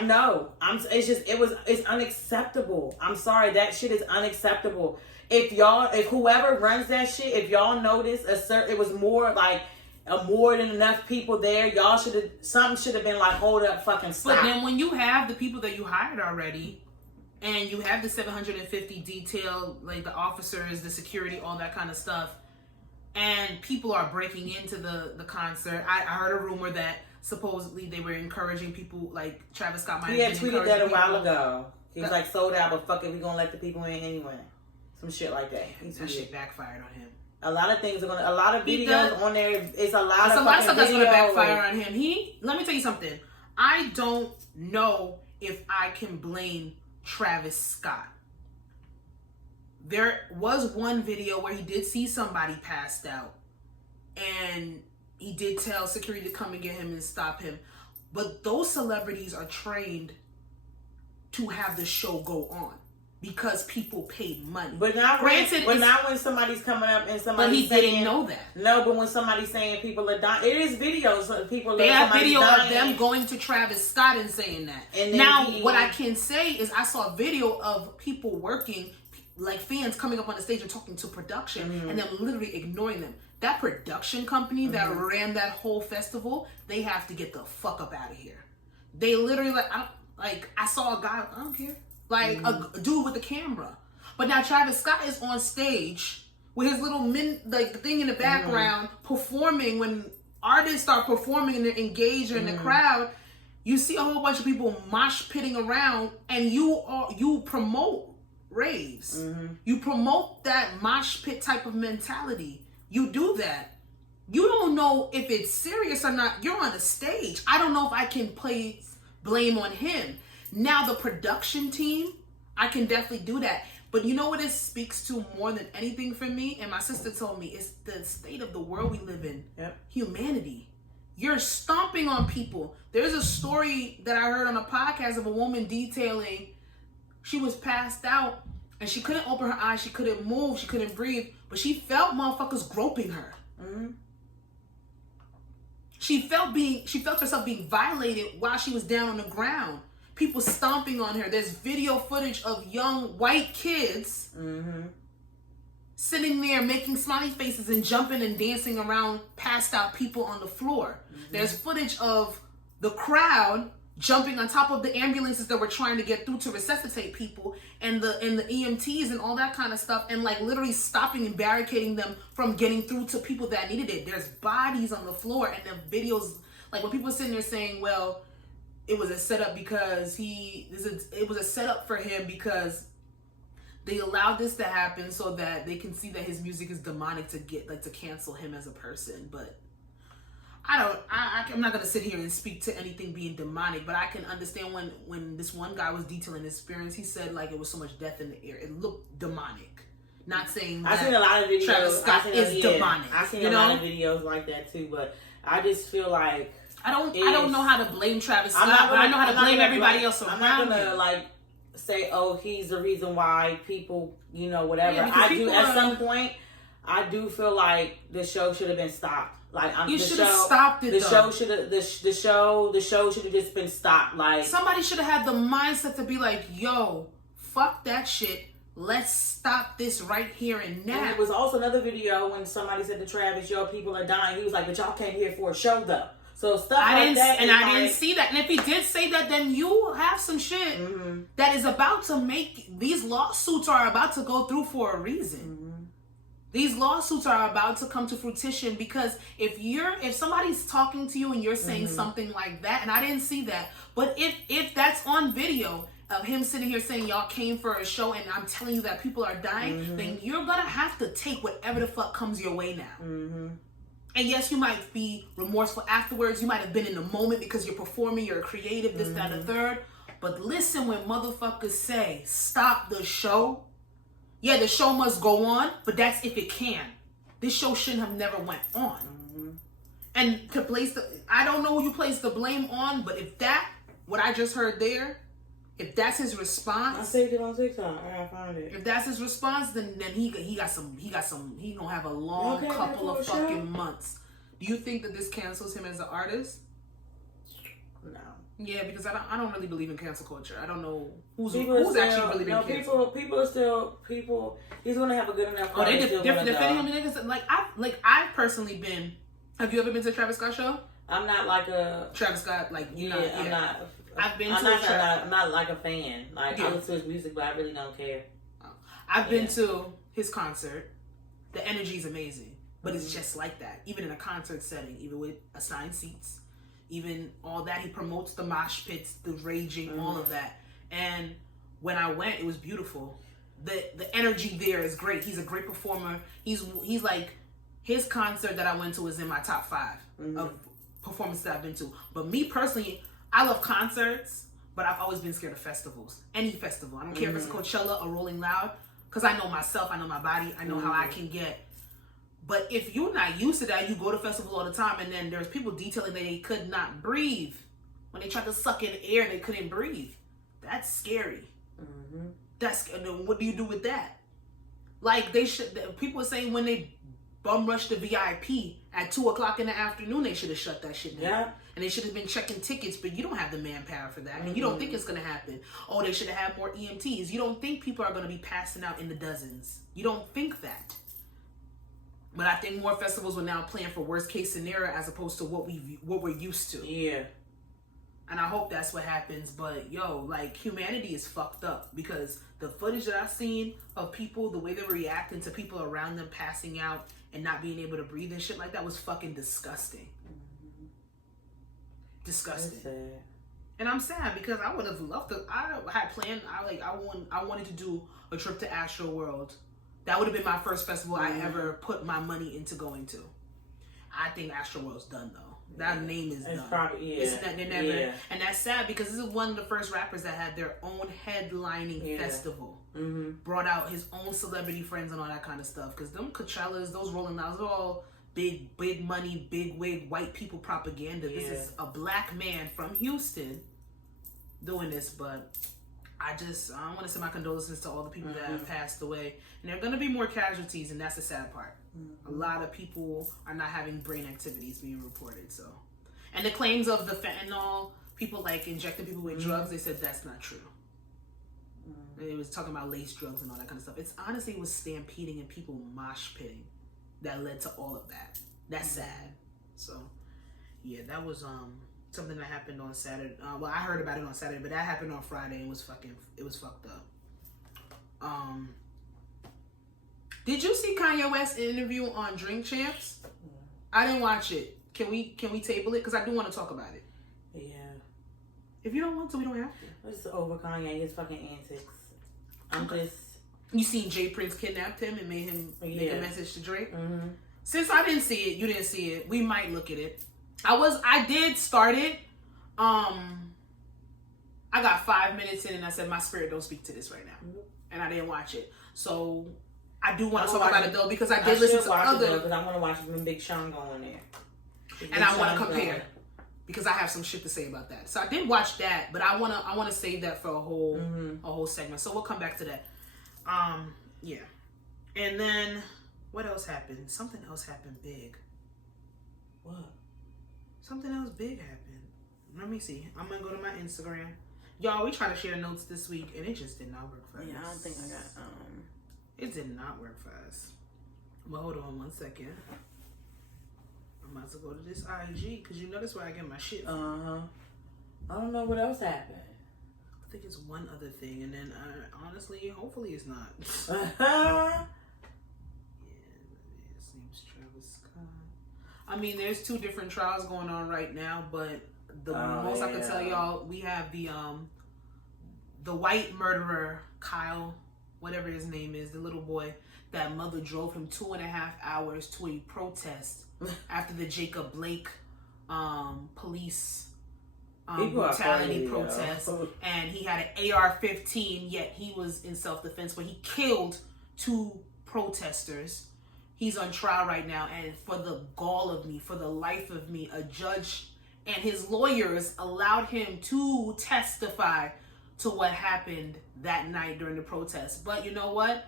No. It's unacceptable. I'm sorry, that shit is unacceptable. If whoever runs that shit, if y'all notice it was more than enough people there, something should have been like, hold up, fucking stop. But then when you have the people that you hired already, and you have the 750 detail, like the officers, the security, all that kind of stuff, and people are breaking into the concert. I heard a rumor that supposedly they were encouraging people, like Travis Scott might have been tweeted that a while ago. He was like, sold out, but fuck it, we gonna let the people in anyway. Some shit like that. That shit backfired on him. A lot of videos on there. It's a lot of stuff that's gonna backfire on him. Let me tell you something. I don't know if I can blame Travis Scott. There was one video where he did see somebody passed out, and he did tell security to come and get him and stop him. But those celebrities are trained to have the show go on because people paid money. But now, when somebody's coming up and somebody's but he didn't know that. No, but when somebody's saying people are dying, it is videos of people. They have video of them going to Travis Scott and saying that. And now, what I can say is, I saw a video of people working, like fans coming up on the stage and talking to production, and them literally ignoring them. That production company that ran that whole festival, they have to get the fuck up out of here. They literally I saw a guy, I don't care. A dude with a camera. But now Travis Scott is on stage with his little thing in the background performing. When artists start performing and they're engaged in the crowd, you see a whole bunch of people mosh pitting around, and you promote raves. You promote that mosh pit type of mentality. You do that. You don't know if it's serious or not. You're on the stage. I don't know if I can place blame on him. Now, the production team, I can definitely do that. But you know what it speaks to more than anything for me? And my sister told me, it's the state of the world we live in. Yep. Humanity. You're stomping on people. There's a story that I heard on a podcast of a woman detailing, she was passed out and she couldn't open her eyes, she couldn't move, she couldn't breathe, but she felt motherfuckers groping her. She felt herself being violated while she was down on the ground. People stomping on her. There's video footage of young white kids sitting there making smiley faces and jumping and dancing around passed out people on the floor. There's footage of the crowd jumping on top of the ambulances that were trying to get through to resuscitate people, and the EMTs and all that kind of stuff, and literally stopping and barricading them from getting through to people that needed it. There's bodies on the floor, and the videos, when people are sitting there saying, well, it was a setup because it was a setup for him because they allowed this to happen so that they can see that his music is demonic to to cancel him as a person. But I'm not gonna sit here and speak to anything being demonic, but I can understand when this one guy was detailing his experience, he said it was so much death in the air. It looked demonic. Not saying that I've seen a lot of videos. Travis Scott is demonic. I've seen a lot of videos like that too, but I just feel like I don't know how to blame Travis Scott, but I know how to blame everybody else around him. I'm not gonna say, oh, he's the reason why people, whatever. Yeah, at some point, I do feel like the show should have been stopped. You should have stopped it. The show should have just been stopped. Somebody should have had the mindset to be like, yo, fuck that shit. Let's stop this right here and now. And there was also another video when somebody said to Travis, yo, people are dying. He was like, but y'all came here for a show though. So stuff like that. And I didn't see that. And if he did say that, then you have some shit that is about to make these lawsuits are about to go through for a reason. These lawsuits are about to come to fruition because if somebody's talking to you and you're saying something like that, and I didn't see that, but if that's on video of him sitting here saying y'all came for a show and I'm telling you that people are dying, then you're gonna have to take whatever the fuck comes your way now. And yes, you might be remorseful afterwards. You might have been in the moment because you're performing, you're creative, this, that, and the third. But listen when motherfuckers say, stop the show. Yeah, the show must go on, but that's if it can. This show shouldn't have never went on. And to place I don't know who you place the blame on, but if what I just heard there, if that's his response, I saved it on TikTok. I gotta find it. If that's his response, then he gonna have a long couple of fucking months. Do you think that this cancels him as an artist? No. Yeah, because I don't really believe in cancel culture. I don't know who's actually really been canceled. People are still people. He's gonna have a good enough. Oh, they're defending him. Niggas I've personally been. Have you ever been to a Travis Scott show? I'm not like a Travis Scott. I'm not. I'm not like a fan. Like I listen to his music, but I really don't care. I've been to his concert. The energy is amazing, but it's just like that. Even in a concert setting, even with assigned seats, even all that he promotes, the mosh pits, the raging, all of that. And when I went, it was beautiful. The energy there is great. He's a great performer. He's like his concert that I went to was in my top 5 of performances that I've been to. But me personally, I love concerts, but I've always been scared of festivals. Any festival. I don't care if it's Coachella or Rolling Loud, because I know myself, I know my body, I know how I can get. But if you're not used to that, you go to festivals all the time, and then there's people detailing that they could not breathe. When they tried to suck in air, they couldn't breathe. That's scary. And then what do you do with that? Like, people are saying when they bum rushed the VIP at 2:00 in the afternoon, they should have shut that shit down. Yeah. And they should have been checking tickets, but you don't have the manpower for that. And you don't think it's going to happen. Oh, they should have had more EMTs. You don't think people are going to be passing out in the dozens. You don't think that. But I think more festivals will now plan for worst case scenario as opposed to what we're used to. Yeah. And I hope that's what happens. But humanity is fucked up because the footage that I've seen of people, the way they were reacting to people around them passing out and not being able to breathe and shit like that was fucking disgusting. Disgusting. And I'm sad because I would have loved to. I had planned. I wanted to do a trip to ASHTRAY World. That would have been my first festival I ever put my money into going to. I think ASHTRAY World's done though. That name is done. Probably, and that's sad because this is one of the first rappers that had their own headlining festival. Brought out his own celebrity friends and all that kind of stuff. Because them Coachellas, those Rolling Louds, they're all big money, big wig, white people propaganda. This is a black man from Houston doing this, but I want to send my condolences to all the people that have passed away. And there are going to be more casualties, and that's the sad part. A lot of people are not having brain activities being reported. So, and the claims of the fentanyl, people like injecting people with drugs, they said that's not true. It was talking about lace drugs and all that kind of stuff. It's honestly, it was stampeding and people mosh pitting that led to all of that. That's sad. So, yeah, that was something that happened on Saturday. Well, I heard about it on Saturday, but that happened on Friday and it was fucked up. Did you see Kanye West's interview on Drink Champs? I didn't watch it. Can we table it? Because I do want to talk about it. Yeah. If you don't want to, we don't have to. It's over Kanye, his fucking antics. You seen Jay Prince kidnapped him and made him make a message to Drake? Since I didn't see it, you didn't see it, we might look at it. I did start it. I got 5 minutes in and I said, my spirit don't speak to this right now. And I didn't watch it. So I do want to talk about it though because I did listen to other. Because I want to watch when Big Sean go in there. And I want to compare because I have some shit to say about that. So I did watch that, but I want to save that for a whole segment. So we'll come back to that. Yeah. And then what else happened? Something else happened big. What? Something else big happened. Let me see. I'm gonna go to my Instagram. Y'all, we try to share notes this week and it just did not work for us. Yeah, I don't think I got It did not work for us. Well, hold on one second. I'm about to go to this IG because you know that's where I get my shit from. I don't know what else happened. I think it's one other thing, and then honestly, hopefully it's not. I mean, there's 2 different trials going on right now, but the most I can tell y'all, we have the white murderer, Kyle, whatever his name is, the little boy, that mother drove him 2.5 hours to a protest after the Jacob Blake police brutality protest, and he had an AR-15, yet he was in self-defense, but he killed 2 protesters. He's on trial right now, and for the gall of me, for the life of me, a judge and his lawyers allowed him to testify to what happened that night during the protest. But you know what?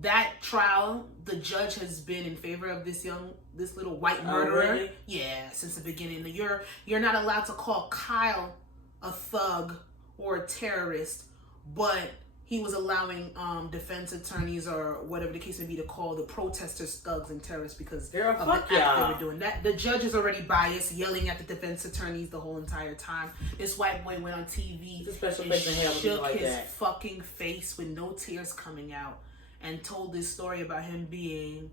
That trial, the judge has been in favor of this little white murderer. Oh, really? Yeah, since the beginning. You're not allowed to call Kyle a thug or a terrorist, but he was allowing defense attorneys or whatever the case may be to call the protesters thugs and terrorists because of the act they were doing. That the judge is already biased, yelling at the defense attorneys the whole entire time. This white boy went on TV and shook his fucking face with no tears coming out and told this story about him being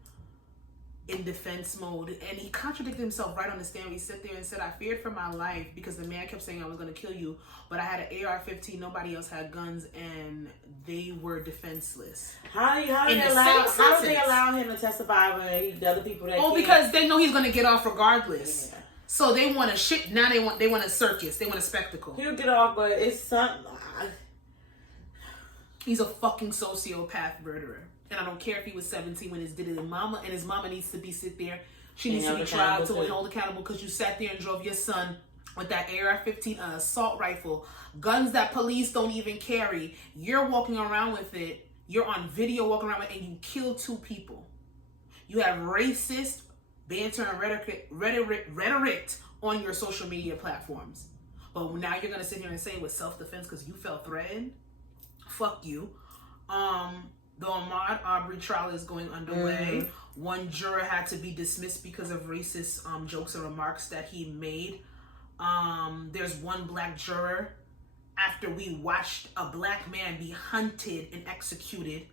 in defense mode, and he contradicted himself right on the stand. He sat there and said, I feared for my life because the man kept saying I was going to kill you, but I had an AR-15, nobody else had guns, and they were defenseless. How do they allow him to testify when the other people that because they know he's going to get off regardless. Yeah. So they want now they want a circus, they want a spectacle. He'll get off, but it's something. He's a fucking sociopath murderer. And I don't care if he was 17 when his did it. And his mama needs to sit there. She needs to be tried to and held accountable because you sat there and drove your son with that AR-15 assault rifle. Guns that police don't even carry. You're walking around with it. You're on video walking around with it, and you kill 2 people. You have racist banter and rhetoric on your social media platforms. But now you're going to sit here and say it was self-defense because you felt threatened? Fuck you. The Ahmaud Arbery trial is going underway. One juror had to be dismissed because of racist jokes and remarks that he made. There's one black juror after we watched a black man be hunted and executed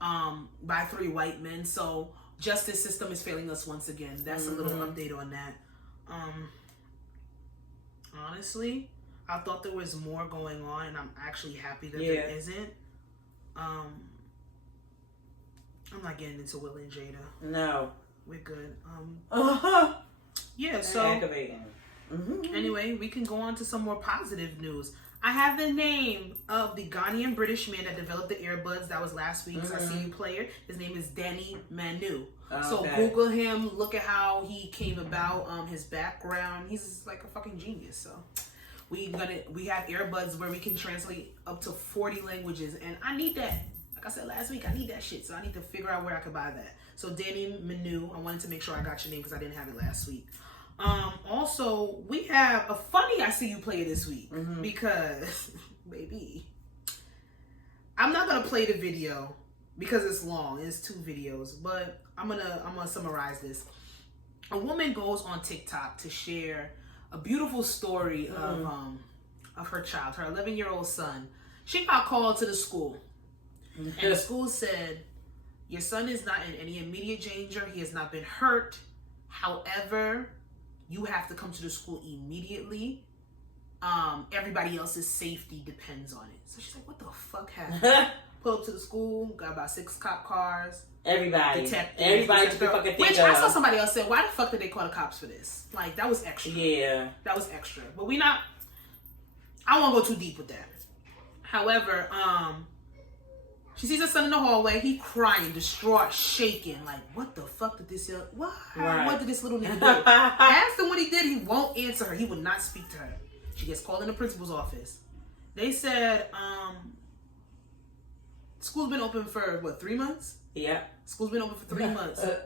by 3 white men. So justice system is failing us once again. That's a little update on that. Honestly, I thought there was more going on, and I'm actually happy that there isn't. I'm not getting into Will and Jada. No. We're good. Yeah, so anyway, we can go on to some more positive news. I have the name of the Ghanaian British man that developed the earbuds. That was last week's I See You player. His name is Danny Manu. Okay. So Google him, look at how he came about, his background. He's like a fucking genius. So we have earbuds where we can translate up to 40 languages, and I need that. Like I said last week, I need that shit, so I need to figure out where I can buy that. So Danny Manu, I wanted to make sure I got your name because I didn't have it last week. Also, we have a funny I See You player this week because, baby, I'm not gonna play the video because it's long. It's 2 videos, but I'm gonna summarize this. A woman goes on TikTok to share a beautiful story of her child, her 11-year-old son. She got called to the school. And the school said, your son is not in any immediate danger. He has not been hurt. However, you have to come to the school immediately. Everybody else's safety depends on it. So she's like, what the fuck happened? Pull up to the school, got about 6 cop cars. Everybody. Detectives. Everybody you fucking think Which I saw somebody else say, why the fuck did they call the cops for this? Like, that was extra. Yeah. That was extra. But I won't go too deep with that. However, she sees her son in the hallway. He crying, distraught, shaking. Like, what the fuck did this? What? Right. What did this little nigga do? Asked him what he did. He won't answer her. He would not speak to her. She gets called in the principal's office. They said, school's been open for, 3 months? Yeah. School's been open for 3 months. And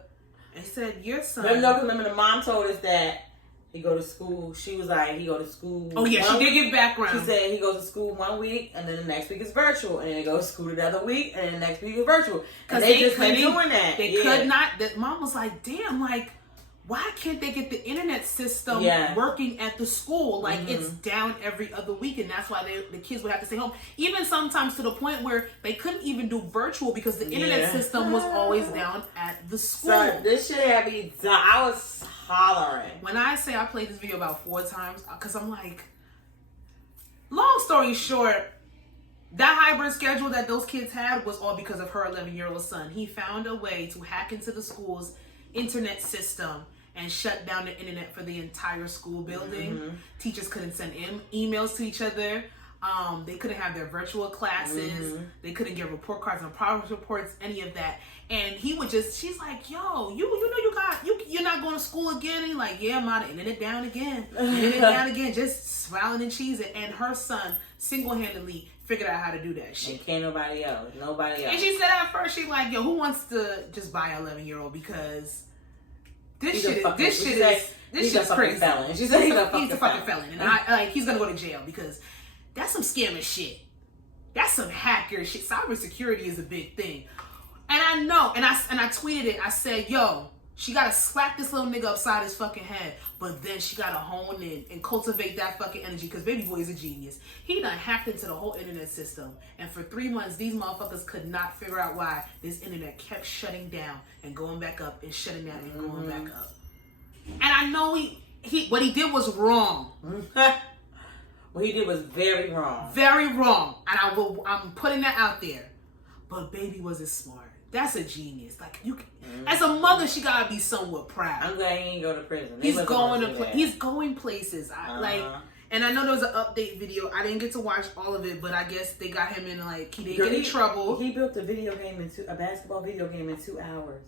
he said, your son... Remember the mom told us that he go to school. She was like, he go to school. Oh, yeah, she did give background. She said he goes to school 1 week, and then the next week is virtual. And then he goes to school the other week, and then the next week is virtual. Because they just been doing that. They could not. That mom was like, damn, like, why can't they get the internet system working at the school? Like, it's down every other week, and that's why the kids would have to stay home. Even sometimes to the point where they couldn't even do virtual because the internet system was always down at the school. So this shit had me done. I was hollering. When I say I played this video about 4 times, because I'm like, long story short, that hybrid schedule that those kids had was all because of her 11-year-old son. He found a way to hack into the school's internet system and shut down the internet for the entire school building. Teachers couldn't send emails to each other. They couldn't have their virtual classes. They couldn't get report cards and progress reports, any of that. And he would just, she's like, yo, you know you're not going to school again? And he's like, yeah, ma, the internet down again. Internet down again, just smiling and cheesing. And her son single-handedly figured out how to do that shit. And can't nobody else. And she said at first, she's like, yo, who wants to just buy an 11-year-old? Because this shit is crazy. Felon. She said he's a fucking felon. And he's gonna go to jail because that's some scamming shit. That's some hacker shit. Cybersecurity is a big thing. And I know, and I tweeted it, I said, yo, she gotta slap this little nigga upside his fucking head, but then she gotta hone in and cultivate that fucking energy, because baby boy is a genius. He done hacked into the whole internet system, and for 3 months, these motherfuckers could not figure out why this internet kept shutting down and going back up and shutting down and going back up. And I know what he did was wrong. What he did was very wrong. Very wrong. And I'm putting that out there. But baby wasn't smart. That's a genius. Like, you can, as a mother, she gotta be somewhat proud. I'm glad he ain't go to prison. He's going places. And I know there was an update video. I didn't get to watch all of it, but I guess they got him in, like, he didn't get in trouble. He built a basketball video game in 2 hours.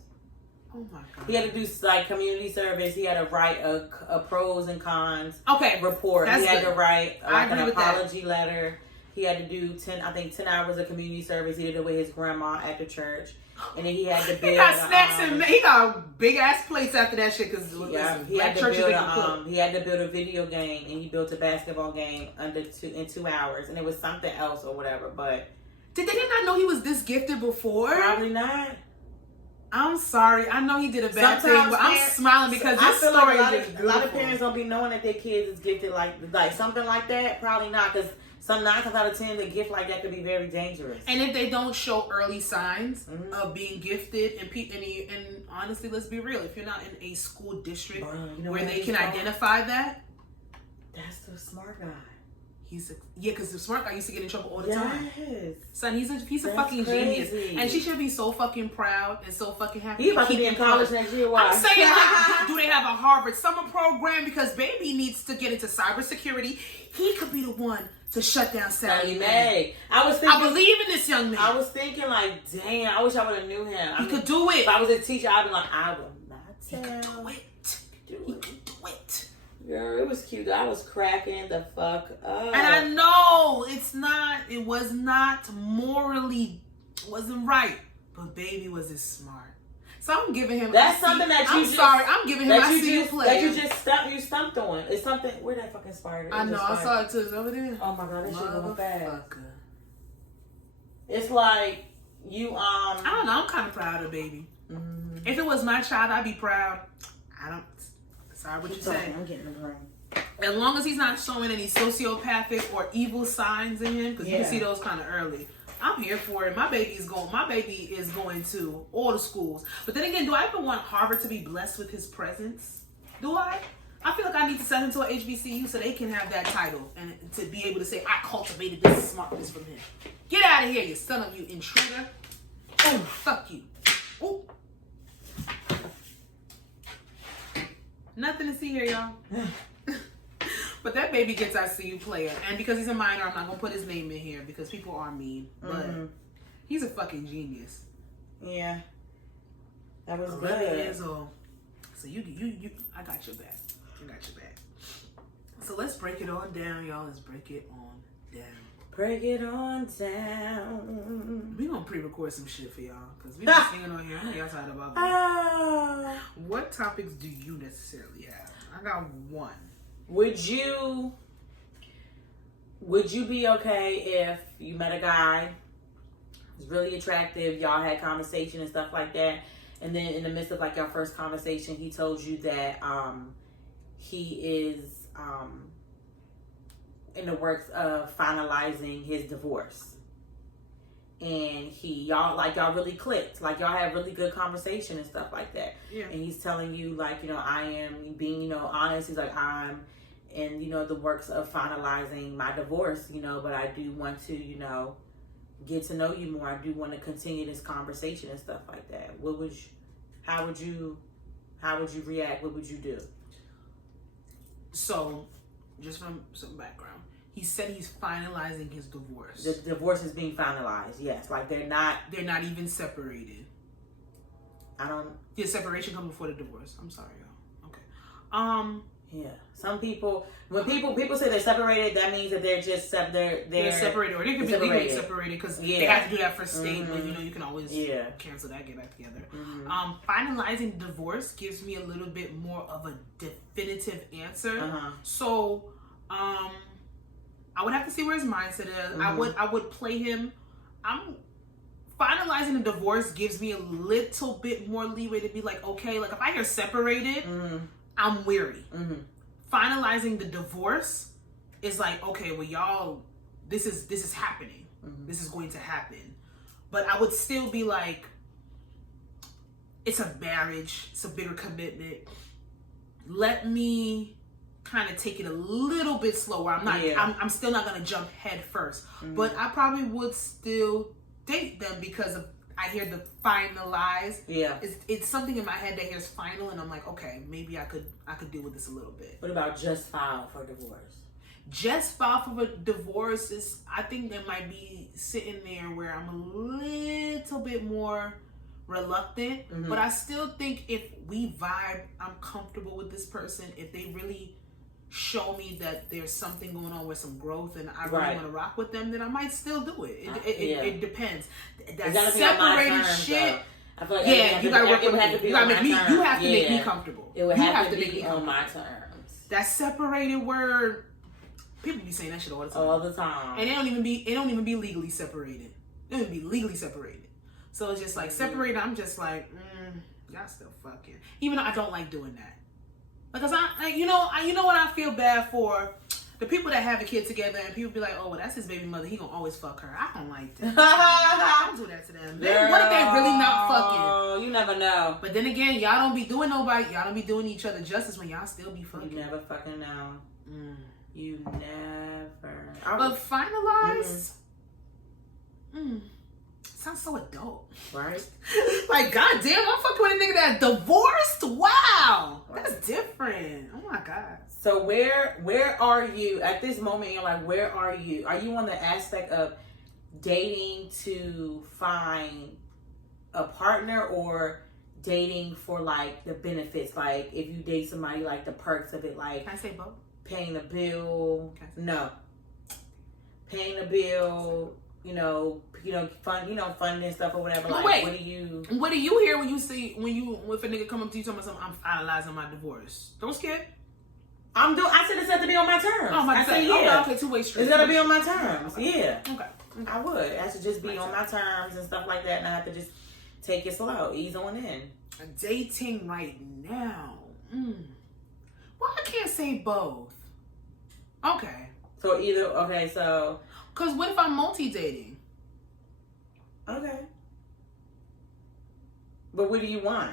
Oh my God. He had to do like community service. He had to write a pros and cons report. That's he had good. to write like an apology that. letter. He had to do 10 hours of community service. He did it with his grandma at the church. And then he had to build. He got snacks and he got big ass plates after that shit because he had to build a video game, and he built a basketball game in 2 hours, and it was something else or whatever. But did they not know he was this gifted before? Probably not. I'm sorry. I know he did a bad thing, but I'm smiling because this story like a lot of parents don't be knowing that their kids is gifted like something like that. Probably not, because some 9 times out of 10, a gift like that could be very dangerous. And if they don't show early signs of being gifted, and honestly, let's be real, if you're not in a school district where they can identify that, that's the smart guy. Because the smart guy used to get in trouble all the time. Son, he's a fucking crazy. genius, and she should be so fucking proud and so fucking happy. He's about to be in college next year. Why? I'm saying, like, do they have a Harvard summer program? Because baby needs to get into cybersecurity. He could be the one to shut down Sally Mae. I believe in this young man. I was thinking, like, damn, I wish I would have knew him. He could do it. If I was a teacher, I'd be like, I will not tell. He could do it. He could do it. Girl, it was cute. I was cracking the fuck up. And I know it was not morally, wasn't right. But baby was it smart. So I'm giving him. That's something that you. I'm giving him. I see you play. That you stumped on. It's something. Where that fucking spider? I know. I saw it too. It's over there. Oh my God, that shit going fast. It's like you. I don't know. I'm kind of proud of baby. If it was my child, I'd be proud. Sorry, what you say? I'm getting the brain. As long as he's not showing any sociopathic or evil signs in him, because you can see those kind of early. I'm here for it. My baby is going to all the schools. But then again, do I ever want Harvard to be blessed with his presence? Do I? I feel like I need to send him to an HBCU so they can have that title and to be able to say, I cultivated this smartness from him. Get out of here, you son of you intruder. Oh, fuck you. Oh. Nothing to see here, y'all. But that baby gets our CU player. And because he's a minor, I'm not going to put his name in here because people are mean. But he's a fucking genius. Yeah. That was 11 good. years old. So you, I got your back. So let's break it on down, y'all. Let's break it on down. Break it on down. We gonna pre-record some shit for y'all because we been singing on here. I know y'all tired about that. What topics do you necessarily have? I got one. Would you be okay if you met a guy, he's really attractive, y'all had conversation and stuff like that, and then in the midst of like your first conversation, he told you that he is in the works of finalizing his divorce. And y'all really clicked. Like, y'all had really good conversation and stuff like that. Yeah. And he's telling you, like, I am being, honest. He's like, I'm in, the works of finalizing my divorce, but I do want to, get to know you more. I do want to continue this conversation and stuff like that. How would you react? What would you do? So, just from some background, he said he's finalizing his divorce. The divorce is being finalized. Yes, like they're not even separated. The separation comes before the divorce. I'm sorry, y'all. Okay. Yeah. Some people, when people say they're separated, that means that they're just they're separated, or they could be legally separated because they have to do that for state. But you can always cancel that, get back together. Mm-hmm. Finalizing divorce gives me a little bit more of a definitive answer. Uh-huh. So, I would have to see where his mindset is. Mm-hmm. I would play him. Finalizing a divorce gives me a little bit more leeway to be like, okay, like if I hear separated, I'm weary. Mm-hmm. Finalizing the divorce is like, okay, well, y'all, this is happening. Mm-hmm. This is going to happen. But I would still be like, it's a marriage. It's a bigger commitment. Let me kind of take it a little bit slower. I'm still not going to jump head first. Mm-hmm. But I probably would still date them because of, I hear the finalize. Yeah. It's something in my head that hears final, and I'm like, okay, maybe I could deal with this a little bit. What about just file for divorce? Just file for divorce is, I think that might be sitting there where I'm a little bit more reluctant. Mm-hmm. But I still think if we vibe, I'm comfortable with this person, if they really show me that there's something going on with some growth and I really want to rock with them, then I might still do it. It depends. That separated shit. I feel like you gotta work with me. You have to make me comfortable. It would have to be on my terms. That separated word, people be saying that shit all the time. All the time. And it don't even be legally separated. It don't even be legally separated. So it's just like separated, I'm just like, y'all still fucking. Even though I don't like doing that. Because you know what I feel bad for? The people that have a kid together and people be like, oh, well, that's his baby mother. He gonna always fuck her. I don't like that. Don't do that to them. Girl, what if they really not fucking? Oh, you never know. But then again, y'all don't be doing each other justice when y'all still be fucking. You never fucking know. You never. But finalize. Sounds so adult. Right? Like, goddamn, I'm fucking with a nigga that divorced? Wow. Right. That's different. Oh my God. So where are you at this moment in your life? Where are you? Are you on the aspect of dating to find a partner or dating for like the benefits? Like if you date somebody, like the perks of it, like can I say both? Paying the bill. No. Paying the bill. Fun and stuff or whatever. Like, wait, what do you hear when if a nigga come up to you talking about something? I'm finalizing my divorce. Don't skip. I said it's got to be on my terms. Oh, I said yeah. Okay, 2-way street. It's got to be on my terms. Okay. Yeah. Okay. I would. It has to just be on my terms and stuff like that, and I have to just take it slow, ease on in. Dating right now. Well, I can't say both. Okay. So. Because what if I'm multi-dating? Okay. But what do you want?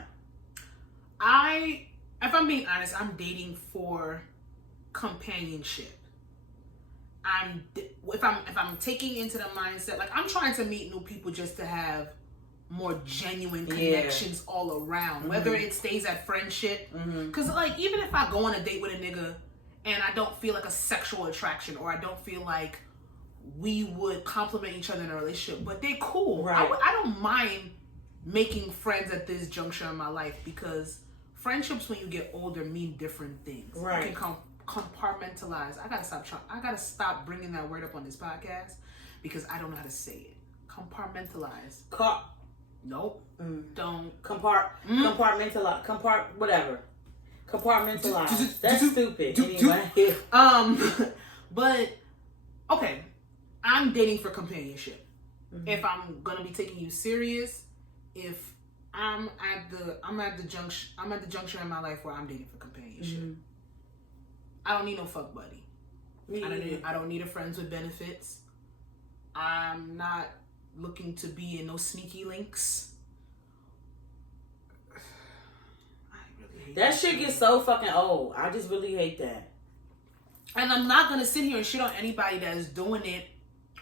If I'm being honest, I'm dating for companionship. If I'm taking into the mindset, like I'm trying to meet new people just to have more genuine connections all around. Whether it stays at friendship. Because like even if I go on a date with a nigga and I don't feel like a sexual attraction or I don't feel like we would complement each other in a relationship, but they're cool. Right. I don't mind making friends at this juncture in my life because friendships when you get older mean different things. Right. You can compartmentalize. I gotta stop bringing that word up on this podcast because I don't know how to say it. Compartmentalize. Nope. Don't. Compartmentalize. Whatever. Compartmentalize. That's stupid. Anyway. But okay. I'm dating for companionship. If I'm gonna be taking you serious, if I'm at the juncture in my life where I'm dating for companionship. Mm-hmm. I don't need no fuck buddy. I don't need a friends with benefits. I'm not looking to be in no sneaky links. I really hate that shit gets so fucking old. I just really hate that. And I'm not gonna sit here and shit on anybody that is doing it,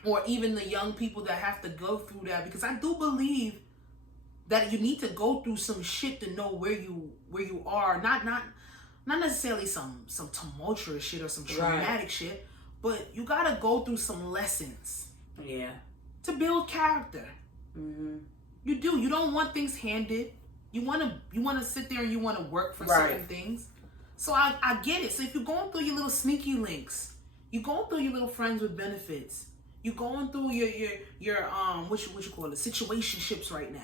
or even the young people that have to go through that, because I do believe that you need to go through some shit to know where you are. Not necessarily some tumultuous shit or some traumatic shit, but you gotta go through some lessons. Yeah. To build character. Mm-hmm. You do. You don't want things handed. You wanna sit there and you wanna work for certain things. So I get it. So if you're going through your little sneaky links, you're going through your little friends with benefits, you're going through your what you call it, situationships right now.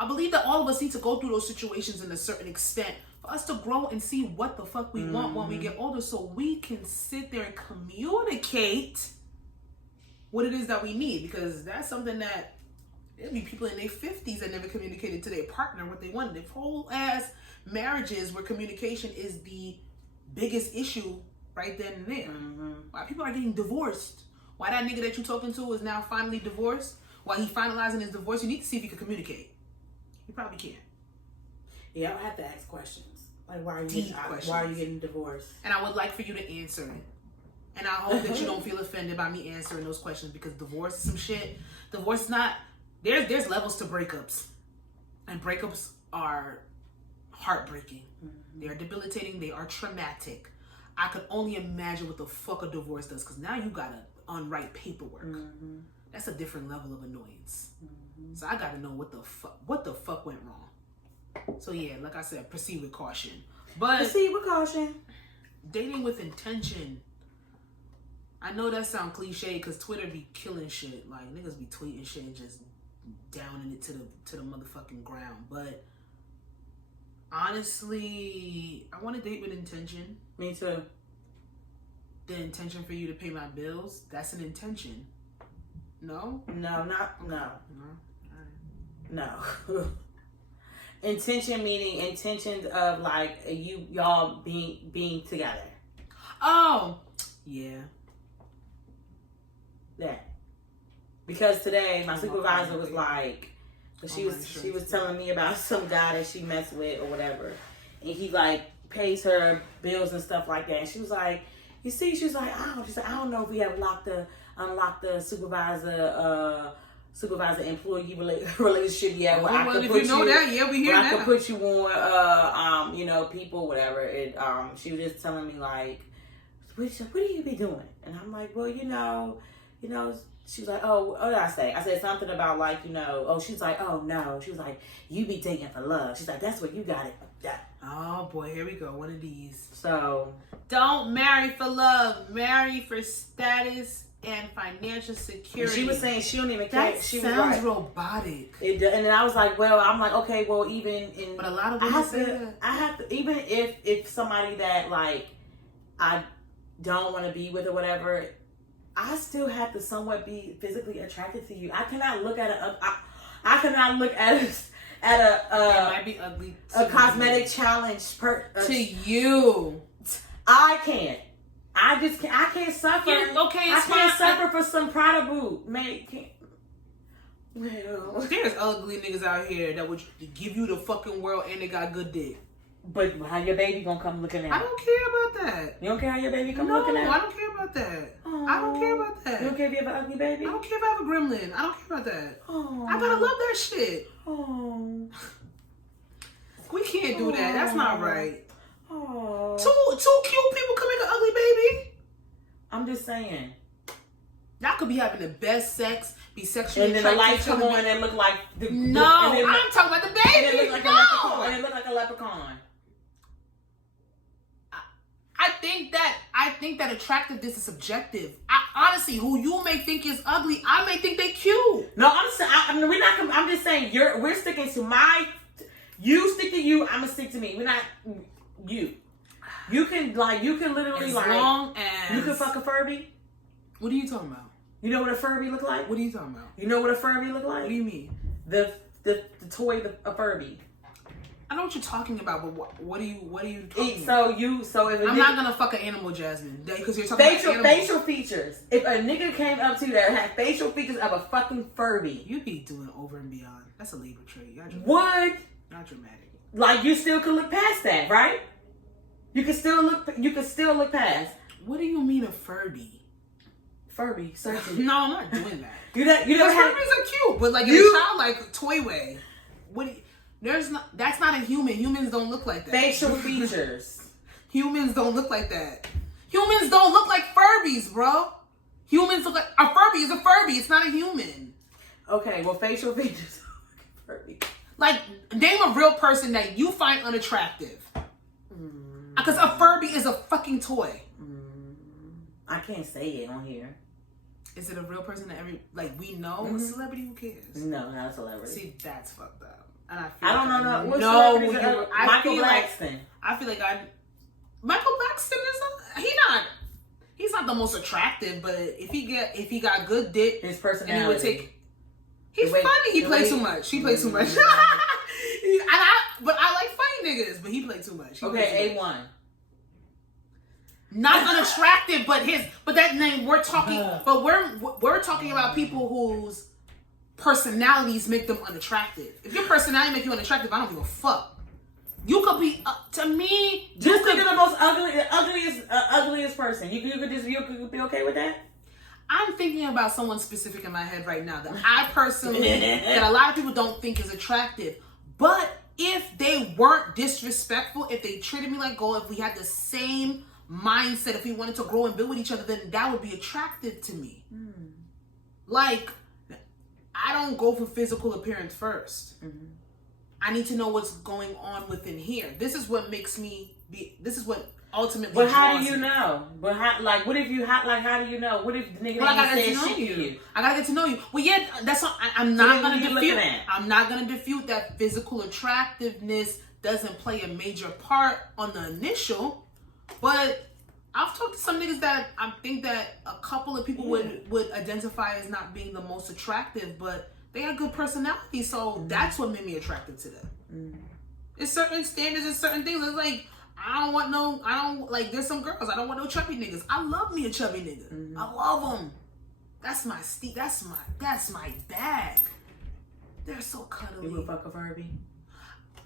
I believe that all of us need to go through those situations in a certain extent for us to grow and see what the fuck we want when we get older, so we can sit there and communicate what it is that we need. Because that's something that there'll be people in their 50s that never communicated to their partner what they wanted. Their whole ass marriages where communication is the biggest issue right then and there. Mm-hmm. Why people are getting divorced. Why that nigga that you talking to is now finally divorced. Why he finalizing his divorce. You need to see if he can communicate. You probably can't. Yeah, I have to ask questions. Like, why are you getting divorced? And I would like for you to answer it. And I hope that you don't feel offended by me answering those questions, because divorce is some shit. Divorce is not... There's levels to breakups. And breakups are heartbreaking. Mm-hmm. They are debilitating. They are traumatic. I could only imagine what the fuck a divorce does, because now you gotta unwrite paperwork. Mm-hmm. That's a different level of annoyance. Mm-hmm. So I gotta know what the fuck went wrong. So yeah, like I said, proceed with caution. But proceed with caution. Dating with intention. I know that sound cliche because Twitter be killing shit. Like, niggas be tweeting shit and just downing it to the motherfucking ground. But honestly, I want to date with intention. Me too. The intention for you to pay my bills, that's an intention. No? No. Intention meaning intentions of like y'all being together. Oh, yeah. That. Because today my supervisor was like, she was telling me about some guy that she messed with or whatever, and he like pays her bills and stuff like that. And she was like, you see, she was like, I don't know if we have unlocked the supervisor employee relationship yet. Well, if you know that, yeah, we hear that. I could put you on, people, whatever. And she was just telling me like, what do you be doing? And I'm like, well, she was like, oh, what did I say? I said something about like, she's like, oh no. She was like, you be dating for love. She's like, that's what you got it. Yeah. Oh boy, here we go. One of these. So don't marry for love. Marry for status and financial security. She was saying she don't even care. That she sounds was like, robotic. And then I was like, well, I'm like, okay, well, even in, but a lot of women say that. I have to, even if somebody that like I don't want to be with or whatever, I still have to somewhat be physically attracted to you. I cannot look at it might be ugly a cosmetic challenge to you. I can't. I can't suffer. Yeah, okay, I can't suffer for some Prada boot. Man, can't. Well, there's ugly niggas out here that would give you the fucking world and they got good dick. But how your baby gonna come looking at? I don't care about that. You don't care how your baby come looking at? No, I don't care about that. Aww. I don't care about that. You don't care if you have an ugly baby? I don't care if I have a gremlin. I don't care about that. Aww. I gotta love that shit. Oh. We can't do that. That's not right. Oh. Two cute people can make an ugly baby. I'm just saying. Y'all could be having the best sex, be sexually and then the lights come on and look like I'm talking about the baby. And it look like it look like a leprechaun. I think that attractiveness is subjective. Honestly, who you may think is ugly, I may think they cute. No, I'm just saying we're sticking to you stick to you, I'm gonna stick to me. We're not you. You can literally as long as you can fuck a Furby. What are you talking about? You know what a Furby look like? What are you talking about? You know what a Furby look like? What do you mean? The toy, a Furby. I know what you're talking about, but what are you talking about? So if I'm not gonna fuck an animal, Jasmine, because you're talking about animals. Facial features. If a nigga came up to you that had facial features of a fucking Furby, you'd be doing over and beyond. That's a Libra trait. Would not dramatic. Like you still could look past that, right? You can still look past. What do you mean a Furby? Furby, search it. No, I'm not doing that. You don't have. Furbies are cute, but like in a childlike toy way. That's not a human. Humans don't look like that. Facial features. Humans don't look like that. Humans don't look like Furbies, bro. Humans look like a Furby is a Furby. It's not a human. Okay, well, facial features are Furby. Like, name a real person that you find unattractive. Because a Furby is a fucking toy. I can't say it on here. Is it a real person that we know? A celebrity? Who cares? No, not a celebrity. See, that's fucked up. And I don't know. Michael Blackson. I feel like Michael Blackson he's not the most attractive, but if he got good dick, his personality. And he would take. He's funny. He plays too much. He plays too much. But I like funny niggas, but he played too much. Okay, A1. Not unattractive, but that name we're talking. But we're talking about people whose personalities make them unattractive. If your personality make you unattractive, I don't give a fuck. You could be to me. Just think of the most ugliest person. You could be okay with that. I'm thinking about someone specific in my head right now that I personally that a lot of people don't think is attractive. But if they weren't disrespectful, if they treated me like gold, if we had the same mindset, if we wanted to grow and build with each other, then that would be attractive to me. Like, I don't go for physical appearance first. I need to know what's going on within here. This is what makes me be. This is what ultimately. But how do you know? But what if you how do you know? What if the nigga said shit to you? I gotta get to know you. Well, yeah, that's what I'm not gonna dispute. I'm not gonna dispute that physical attractiveness doesn't play a major part on the initial. But I've talked to some niggas that I think that a couple of people would identify as not being the most attractive, but they got good personality, so that's what made me attracted to them. It's certain standards and certain things. It's like there's some girls, I don't want no chubby niggas. I love me a chubby nigga. I love them. That's my bag. They're so cuddly. You would fuck a Furby?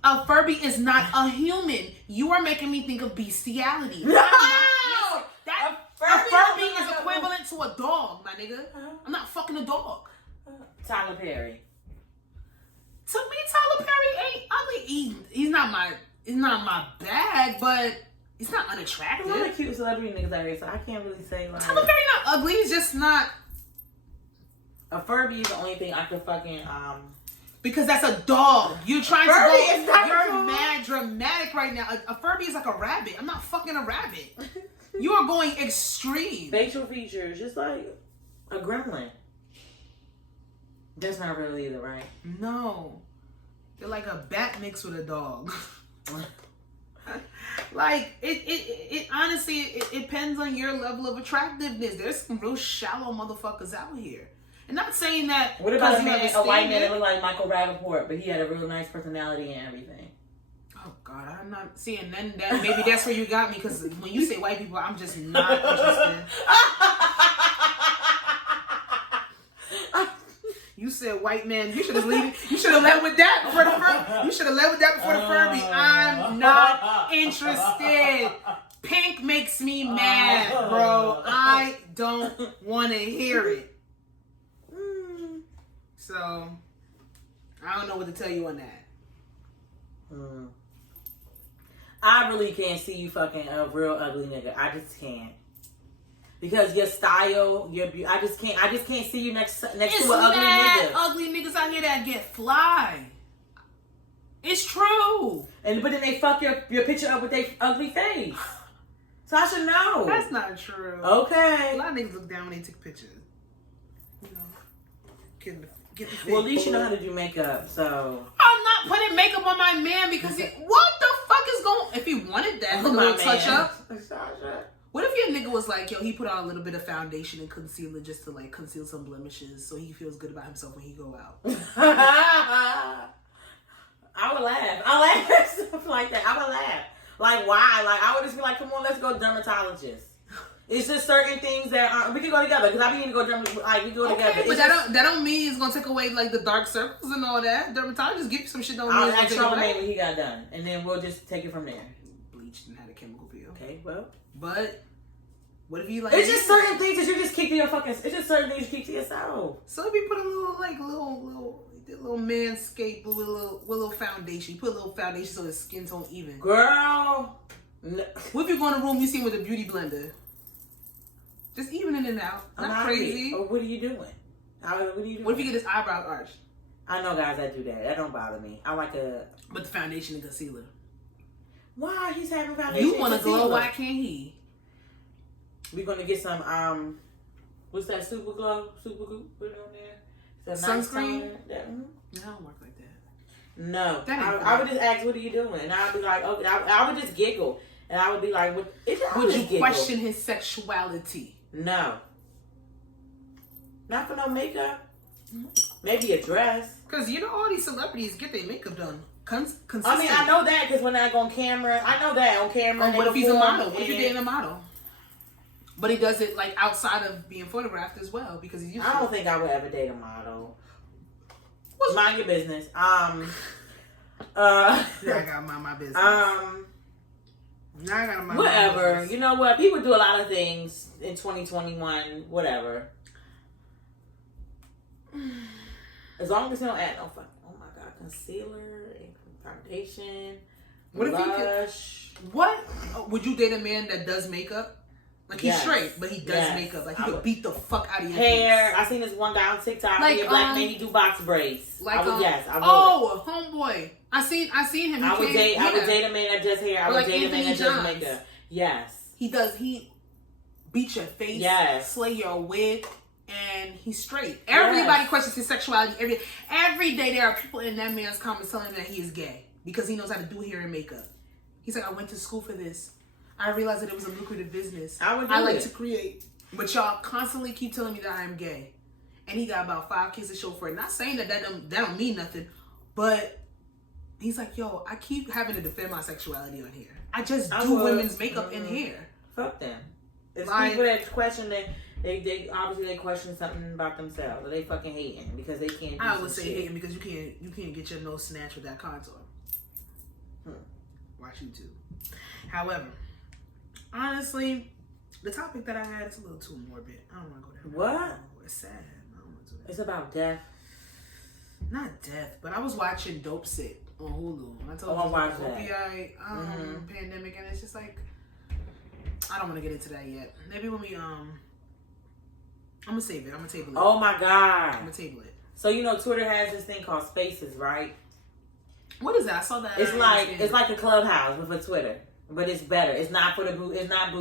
A Furby is not a human. You are making me think of bestiality. No! A Furby is equivalent to a dog, my nigga. I'm not fucking a dog. Tyler Perry. To me, Tyler Perry ain't ugly. He's not my bag, but he's not unattractive. There's a lot of cute celebrity niggas out here, so I can't really say like. Tyler Perry not ugly. He's just not. A Furby is the only thing I could fucking Because that's a dog. You're trying Furby to go. Is not you're mad dramatic right now. A Furby is like a rabbit. I'm not fucking a rabbit. You are going extreme. Facial features, just like a gremlin. That's not real either, right? No. They're like a bat mixed with a dog. Like, it honestly, it depends on your level of attractiveness. There's some real shallow motherfuckers out here. And not saying that... What about a white man that looked like Michael Rappaport, but he had a real nice personality and everything? Oh, God, I'm not seeing then that. Maybe that's where you got me, because when you say white people, I'm just not interested. You said white man. You should have led with that before the Furby. You should have led with that before the Furby. I'm not interested. Pink makes me mad, bro. I don't want to hear it. So, I don't know what to tell you on that. I really can't see you fucking a real ugly nigga. I just can't. Because your style, I just can't see you next to an ugly nigga. Ugly niggas out here that get fly. It's true. But then they fuck your picture up with their ugly face. So I should know. That's not true. Okay. A lot of niggas look down when they take pictures. You know, get the well, at least you know how to do makeup, so. I'm not putting makeup on my man because what the fuck is going? If he wanted that, a little touch up. What if your nigga was like, yo, he put on a little bit of foundation and concealer just to like conceal some blemishes so he feels good about himself when he go out? I I would laugh. I laugh at stuff like that. I would laugh. Like, why? Like, I would just be like, come on, let's go dermatologist. It's just certain things that we can go together, because I be needing to go like we go together. But that don't mean it's gonna take away like the dark circles and all that. Dermatologist give you some shit. Don't mean I'll ask Charlamagne when he got done, and then we'll just take it from there. Bleached and had a chemical peel. Okay, well, but what if you like? It's just certain things that you just keep to your fucking. It's just certain things you keep to yourself. So if you put a little manscape with a little foundation, you put a little foundation so the skin tone even. Girl, no. What if you go in a room you see with a beauty blender? Just even in and out. Not crazy. Or what are you doing? What are you doing? What if you get his eyebrows arched? I know guys that do that. That don't bother me. I like a. But the foundation and concealer. Why he's having foundation? You want to glow? Why can't he? We're gonna get some what's that? Super glue. Put it on there. Sunscreen. That, No, it don't work like that. No. I would just ask, what are you doing? And I would be like, okay. I would just giggle, and I would be like, what? Would you question his sexuality? No. Not for no makeup. Maybe a dress. Because you know all these celebrities get their makeup done. Consistent. I mean, I know that because when I go on camera, I know that on camera. What if he's a model? What if you're dating a model? But he does it like outside of being photographed as well because he's used to it. I don't think I would ever date a model. Mind your business. Yeah, I gotta mind my business. Now I gotta mind whatever. my business. You know what? People do a lot of things in 2021. Whatever. As long as you don't add no fucking, oh my god, concealer, foundation, what blush. What? Would you date a man that does makeup? Like he's straight, but he does makeup. Like he could beat the fuck out of your hair. face. I seen this one guy on TikTok. Like, He a black man. He do box braids. Like I would, yes, I would. Oh, homeboy. I seen him. I would date a man that does hair. I would date a man that does makeup. Yes. He does. He beat your face. Yes. Slay your wig. And he's straight. Everybody questions his sexuality. Every day there are people in that man's comments telling him that he is gay because he knows how to do hair and makeup. He's like, I went to school for this. I realized that it was a lucrative business. I like to create. But y'all constantly keep telling me that I am gay. And he got about 5 kids to show for it. Not saying that don't mean nothing. But he's like, yo, I keep having to defend my sexuality on here. I just do women's makeup and hair. Fuck them. It's people that question that they obviously question something about themselves. Or they fucking hating because they can't do I would say hating because you can't get your nose snatched with that contour. Watch YouTube. However, honestly, the topic that I had is a little too morbid. I don't want to go there. What? It's sad. I don't want to do that. It's about death. Not death, but I was watching Dope Sick on Hulu. I told you about the opioid pandemic, and it's just like I don't want to get into that yet. Maybe when we I'm gonna save it. I'm gonna table it. Oh my god. I'm gonna table it. So you know Twitter has this thing called Spaces, right? What is that? I saw that. It's like a Clubhouse but for Twitter, but it's better. It's not for the It's not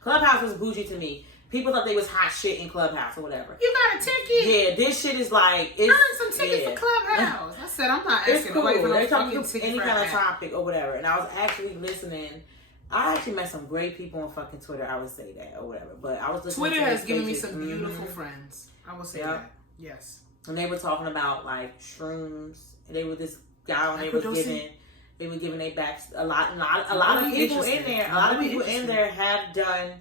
Clubhouse was bougie to me. People thought they was hot shit in Clubhouse or whatever. You got a ticket? Yeah, this shit is like earn some tickets for Clubhouse. I said I'm not asking nobody for no fucking ticket any for kind of topic or whatever. And I was actually listening. I actually met some great people on fucking Twitter. I would say that or whatever. But I was listening. Twitter has given me some beautiful friends. I will say that. Yes. And they were talking about like shrooms. And they were this guy and they were giving their backs a lot of people in there. A lot of people in there have done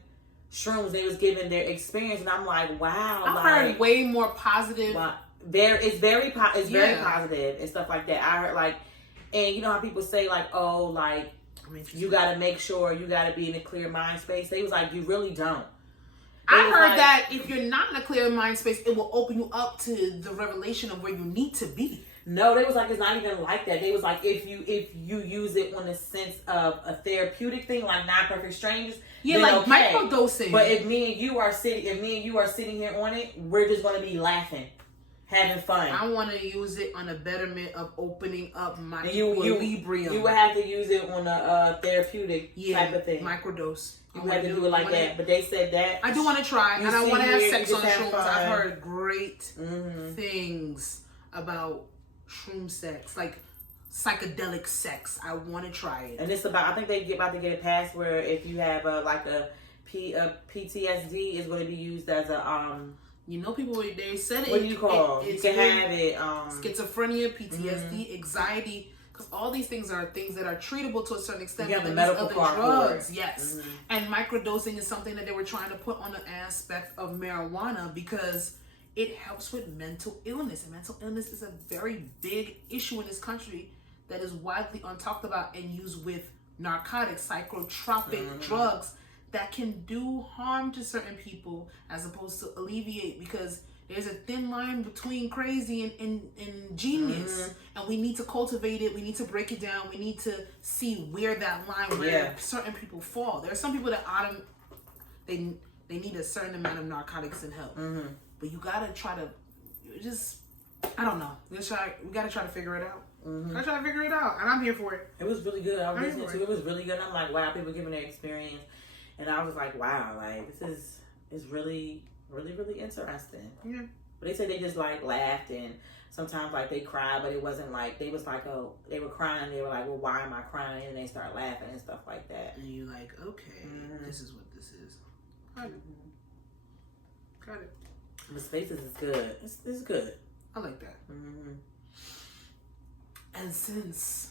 shrooms. They was giving their experience, and I'm like, wow. I've heard way more positive. Wow, it's very positive and stuff like that. I heard like, and you know how people say like, oh, like you got to make sure you got to be in a clear mind space. They was like, you really don't. I heard that if you're not in a clear mind space, it will open you up to the revelation of where you need to be. No, they was like, it's not even like that. They was like, if you use it on the sense of a therapeutic thing, like not perfect strangers. Yeah, like microdosing. But if me and you are sitting here on it, we're just gonna be laughing, having fun. I want to use it on a betterment of opening up my equilibrium. You would have to use it on a therapeutic type of thing. Microdose. You have to do it like that. But they said that. I do want to try, and I want to have sex on shrooms. I've heard great things about shroom sex, like psychedelic sex. I want to try it. And it's about, I think they about to get it passed where if you have a PTSD is going to be used as a you know, people they said it. What do you call? You can have it schizophrenia, PTSD, anxiety Because all these things are things that are treatable to a certain extent. You have but the medical other part drugs, for it. yes. And microdosing is something that they were trying to put on the aspect of marijuana because it helps with mental illness. And mental illness is a very big issue in this country that is widely untalked about and used with narcotics, psychotropic drugs that can do harm to certain people as opposed to alleviate, because there's a thin line between crazy and genius. And we need to cultivate it. We need to break it down. We need to see where that line, where certain people fall. There are some people that they need a certain amount of narcotics and help. But you gotta try to I don't know. We gotta try to figure it out. I try to figure it out, and I'm here for it. It was really good. I was listening to it. It was really good. I'm like, wow, people giving their experience, and I was like, wow, like this is really, really, really interesting. Yeah. But they said they just like laughed, and sometimes like they cried, but it wasn't like they was like, oh, they were crying. They were like, well, why am I crying? And they start laughing and stuff like that. And you're like, okay, this is what this is. Got it. Got it. The Spaces is good. It's good. I like that. And since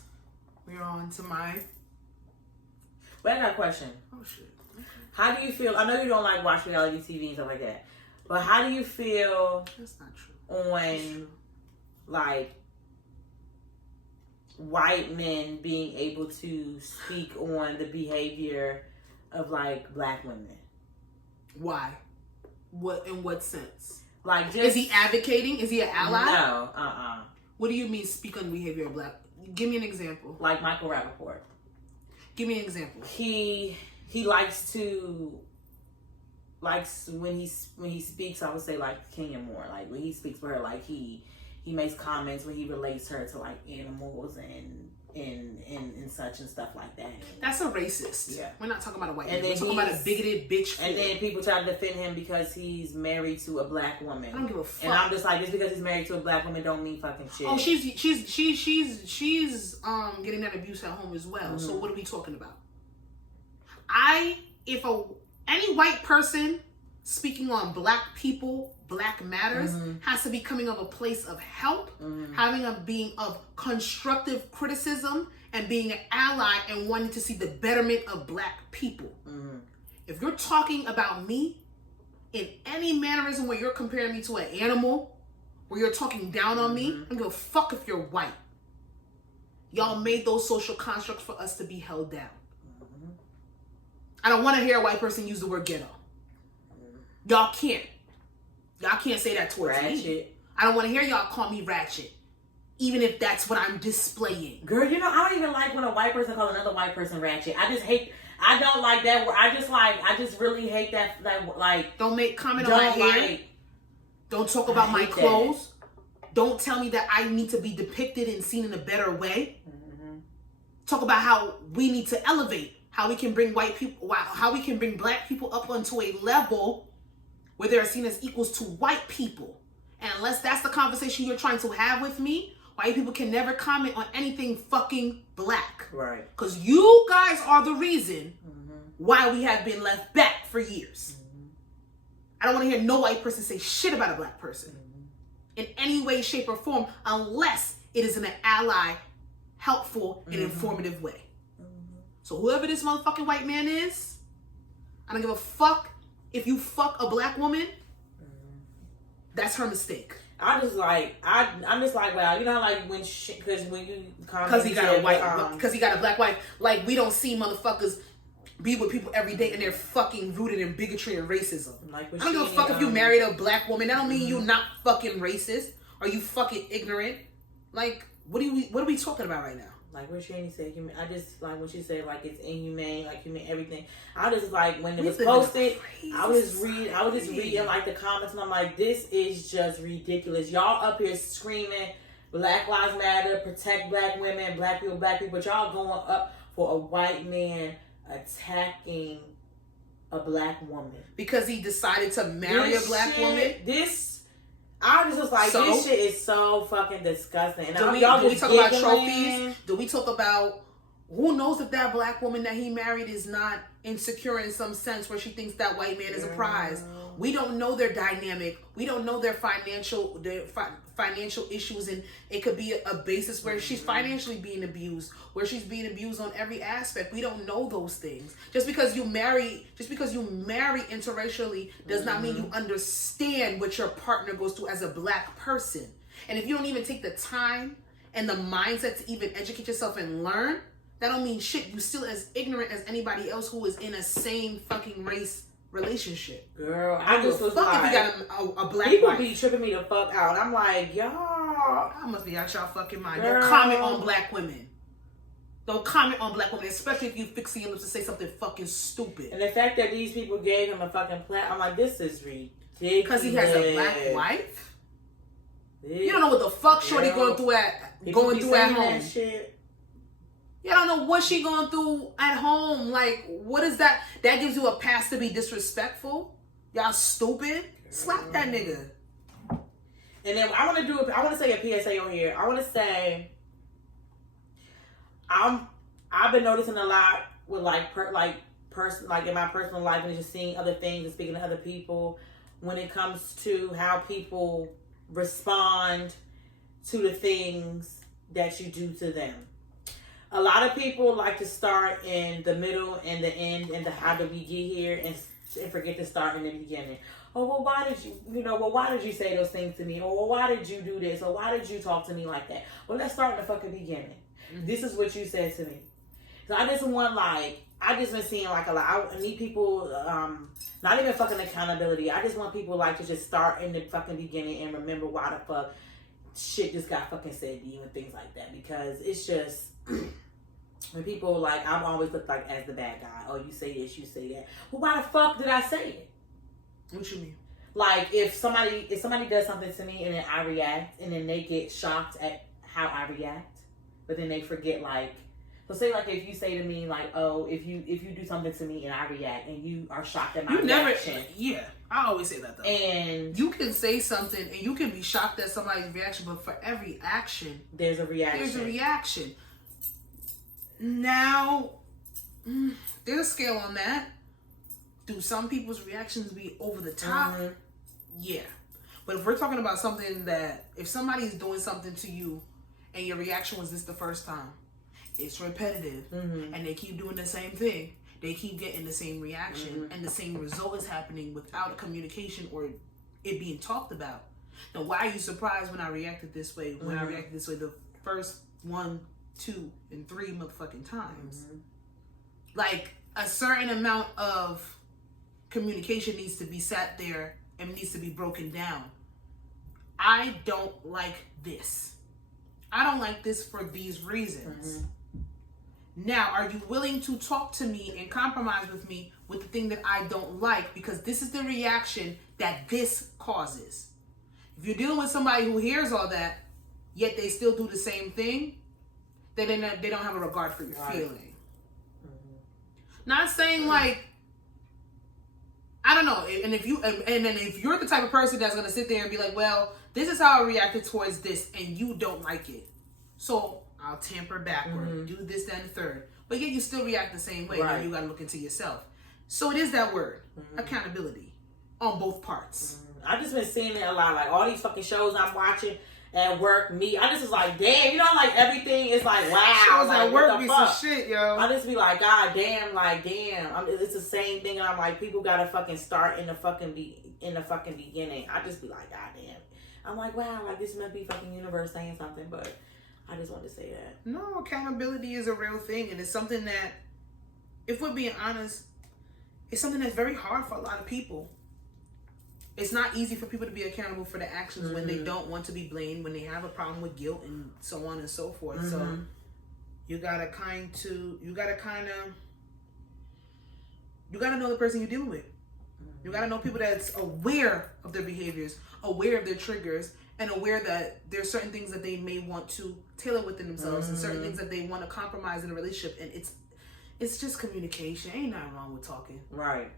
we're on to my... But I got a question. Oh, shit. Okay. How do you feel? I know you don't like watch reality TV and stuff like that, but how do you feel That's not true. on, like, white men being able to speak on the behavior of, like, black women? Why? What? In what sense? Like, just... Is he advocating? Is he an ally? No. What do you mean speak on the behavior of black? Give me an example. Like Michael Rappaport. Give me an example. He likes when he speaks, I would say like Kenya more. Like when he speaks for her, like he makes comments when he relates her to like animals and such and stuff like that. That's a racist. Yeah. We're not talking about a white man. We're talking about a bigoted bitch. And then people try to defend him because he's married to a black woman. I don't give a fuck. And I'm just like, just because he's married to a black woman don't mean fucking shit. Oh, she's getting that abuse at home as well. So what are we talking about? If any white person speaking on black people, black matters, has to be coming of a place of help, being of constructive criticism, and being an ally and wanting to see the betterment of black people. If you're talking about me in any mannerism where you're comparing me to an animal, where you're talking down on me, I don't give a fuck if you're white. Y'all made those social constructs for us to be held down. I don't want to hear a white person use the word ghetto. Y'all can't say that towards me. I don't want to hear y'all call me ratchet, even if that's what I'm displaying. Girl, you know, I don't even like when a white person calls another white person ratchet. I don't like that word. I just really hate that like. Don't make comment on my hair. Don't talk about my clothes. Don't tell me that I need to be depicted and seen in a better way. Talk about how we need to elevate, how we can bring how we can bring black people up onto a level where they're seen as equals to white people. And unless that's the conversation you're trying to have with me, white people can never comment on anything fucking black. Right. Because you guys are the reason why we have been left back for years. I don't want to hear no white person say shit about a black person in any way, shape, or form unless it is in an ally, helpful, and informative way. So whoever this motherfucking white man is, I don't give a fuck if you fuck a black woman. That's her mistake. I'm just like, wow, you know, like because he got a black wife. Like we don't see motherfuckers be with people every day and they're fucking rooted in bigotry and racism. Like I don't give a fuck if you married a black woman. That don't mean you not fucking racist or you fucking ignorant. Like what are we talking about right now? Like what Shani said, I just like when she said like it's inhumane, like human everything. I just like when it was posted, I was just reading like the comments and I'm like, this is just ridiculous. Y'all up here screaming Black Lives Matter, protect black women, black people, but y'all going up for a white man attacking a black woman because he decided to marry a black woman. I was just like, this shit is so fucking disgusting. And do we talk about trophies? Do we talk about who knows if that black woman that he married is not insecure in some sense where she thinks that white man is a prize? We don't know their dynamic. We don't know their financial issues, and it could be a basis where she's financially being abused, where she's being abused on every aspect. We don't know those things. Just because you marry interracially does not mean you understand what your partner goes through as a black person. And if you don't even take the time and the mindset to even educate yourself and learn, that don't mean shit. You still as ignorant as anybody else who is in a same fucking race relationship. Girl, I just was fuck like, if you got a black people wife. be tripping me the fuck out. I'm like, y'all. I must be out y'all fucking mind. Girl. Don't comment on black women. Don't comment on black women, especially if you fixing your lips to say something fucking stupid. And the fact that these people gave him a fucking platform, I'm like, this is ridiculous. Because he has a black wife? You don't know what the fuck shorty going through at home. That shit. You don't know what she going through at home. Like, what is that? That gives you a pass to be disrespectful? Y'all stupid? Slap that nigga. And then I want to say a PSA on here. I want to say, I've been noticing a lot with like in my personal life and just seeing other things and speaking to other people when it comes to how people respond to the things that you do to them. A lot of people like to start in the middle and the end and the how did we get here and forget to start in the beginning. Oh, well, why did you say those things to me? Or well, why did you do this? Or why did you talk to me like that? Well, let's start in the fucking beginning. Mm-hmm. This is what you said to me. So I just been seeing like a lot. I need people, not even fucking accountability. I just want people like to just start in the fucking beginning and remember why the fuck shit just got fucking said to you and things like that. Because it's just... when people like, I'm always looked like as the bad guy. Oh, you say this, you say that. Well, why the fuck did I say it? What you mean? Like if somebody does something to me and then I react and then they get shocked at how I react, but then they forget like, so say like if you say to me like, oh, if you do something to me and I react and you are shocked at my reaction. Yeah, I always say that though. And you can say something and you can be shocked at somebody's reaction, but for every action, there's a reaction. Now, there's a scale on that. Do some people's reactions be over the top? Mm-hmm. Yeah. But if we're talking about something that, if somebody's doing something to you and your reaction was this the first time, it's repetitive, and they keep doing the same thing, they keep getting the same reaction, and the same result is happening without communication or it being talked about. Now, why are you surprised when I reacted this way? When I reacted this way the first 1, 2, and 3 motherfucking times. Like, a certain amount of communication needs to be sat there and needs to be broken down. I don't like this. I don't like this for these reasons. Now, are you willing to talk to me and compromise with me with the thing that I don't like? Because this is the reaction that this causes. If you're dealing with somebody who hears all that, yet they still do the same thing, then they don't have a regard for your feeling. Not saying like, I don't know, and then if you're the type of person that's gonna sit there and be like, well, this is how I reacted towards this, and you don't like it, so I'll tamper backward, do this, that, and the third, but yet you still react the same way. Now you gotta look into yourself. So it is that word, accountability, on both parts. I've just been seeing it a lot, like all these fucking shows I'm watching at work, I just was like, damn, you know, like everything is like, wow. Shows like, at work be some shit, yo. I just be like, god damn, like damn. It's the same thing, and I'm like, people gotta fucking start in the fucking beginning. I just be like, god damn. I'm like, wow, like this must be fucking universe saying something, but I just wanted to say that. No, accountability is a real thing, and it's something that, if we're being honest, it's something that's very hard for a lot of people. It's not easy for people to be accountable for their actions when they don't want to be blamed, when they have a problem with guilt and so on and so forth. So you gotta know the person you're dealing with. You gotta know people that's aware of their behaviors, aware of their triggers, and aware that there's certain things that they may want to tailor within themselves and certain things that they want to compromise in a relationship. And it's just communication. Ain't nothing wrong with talking. Right.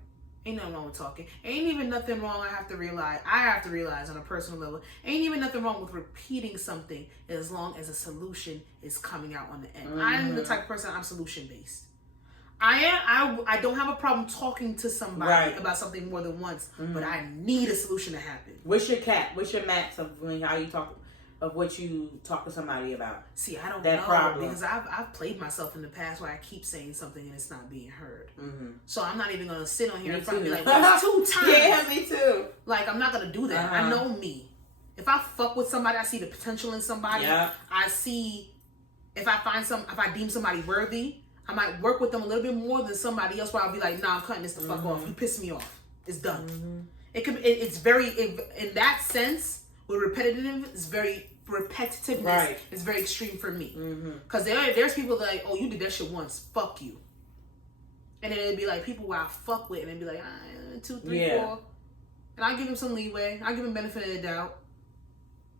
Ain't nothing wrong with talking. Ain't even nothing wrong, I have to realize on a personal level, ain't even nothing wrong with repeating something as long as a solution is coming out on the end. I'm the type of person, I'm solution based. I don't have a problem talking to somebody about something more than once, but I need a solution to happen. What's your cap? What's your max of how you talk, of what you talk to somebody about? See, I don't know problem. Because I've played myself in the past where I keep saying something and it's not being heard. So I'm not even gonna sit on here in front of me like, that's 2 times. Yeah, me too. Like, I'm not gonna do that. I know me. If I fuck with somebody, I see the potential in somebody. I see if I deem somebody worthy, I might work with them a little bit more than somebody else where I'll be like, nah, I'm cutting this the fuck off. You piss me off. It's done. It's very, in that sense, with repetitive, it's very, repetitiveness is very extreme for me. Because there's people that like, oh, you did that shit once. Fuck you. And then it'd be like people where I fuck with and it'd be like, 2, 3, 4. And I give them some leeway. I give them benefit of the doubt.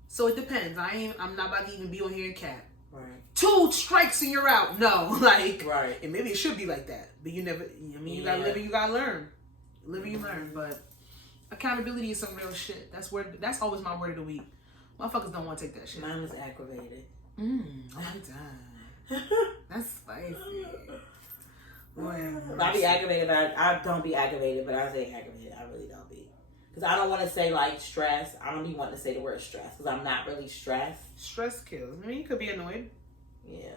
So it depends. I'm not about to even be on here and cap. 2 strikes and you're out. No, like, and maybe it should be like that, but you never. I mean, you gotta live and you gotta learn. Live and you learn. But accountability is some real shit. That's always my word of the week. Motherfuckers don't want to take that shit. Mine is aggravated. I'm done. That's spicy. I be aggravated, but I don't be aggravated, but I say aggravated. I really don't be. Because I don't want to say, like, stress. I don't be wanting to say the word stress because I'm not really stressed. Stress kills. I mean, you could be annoyed. Yeah.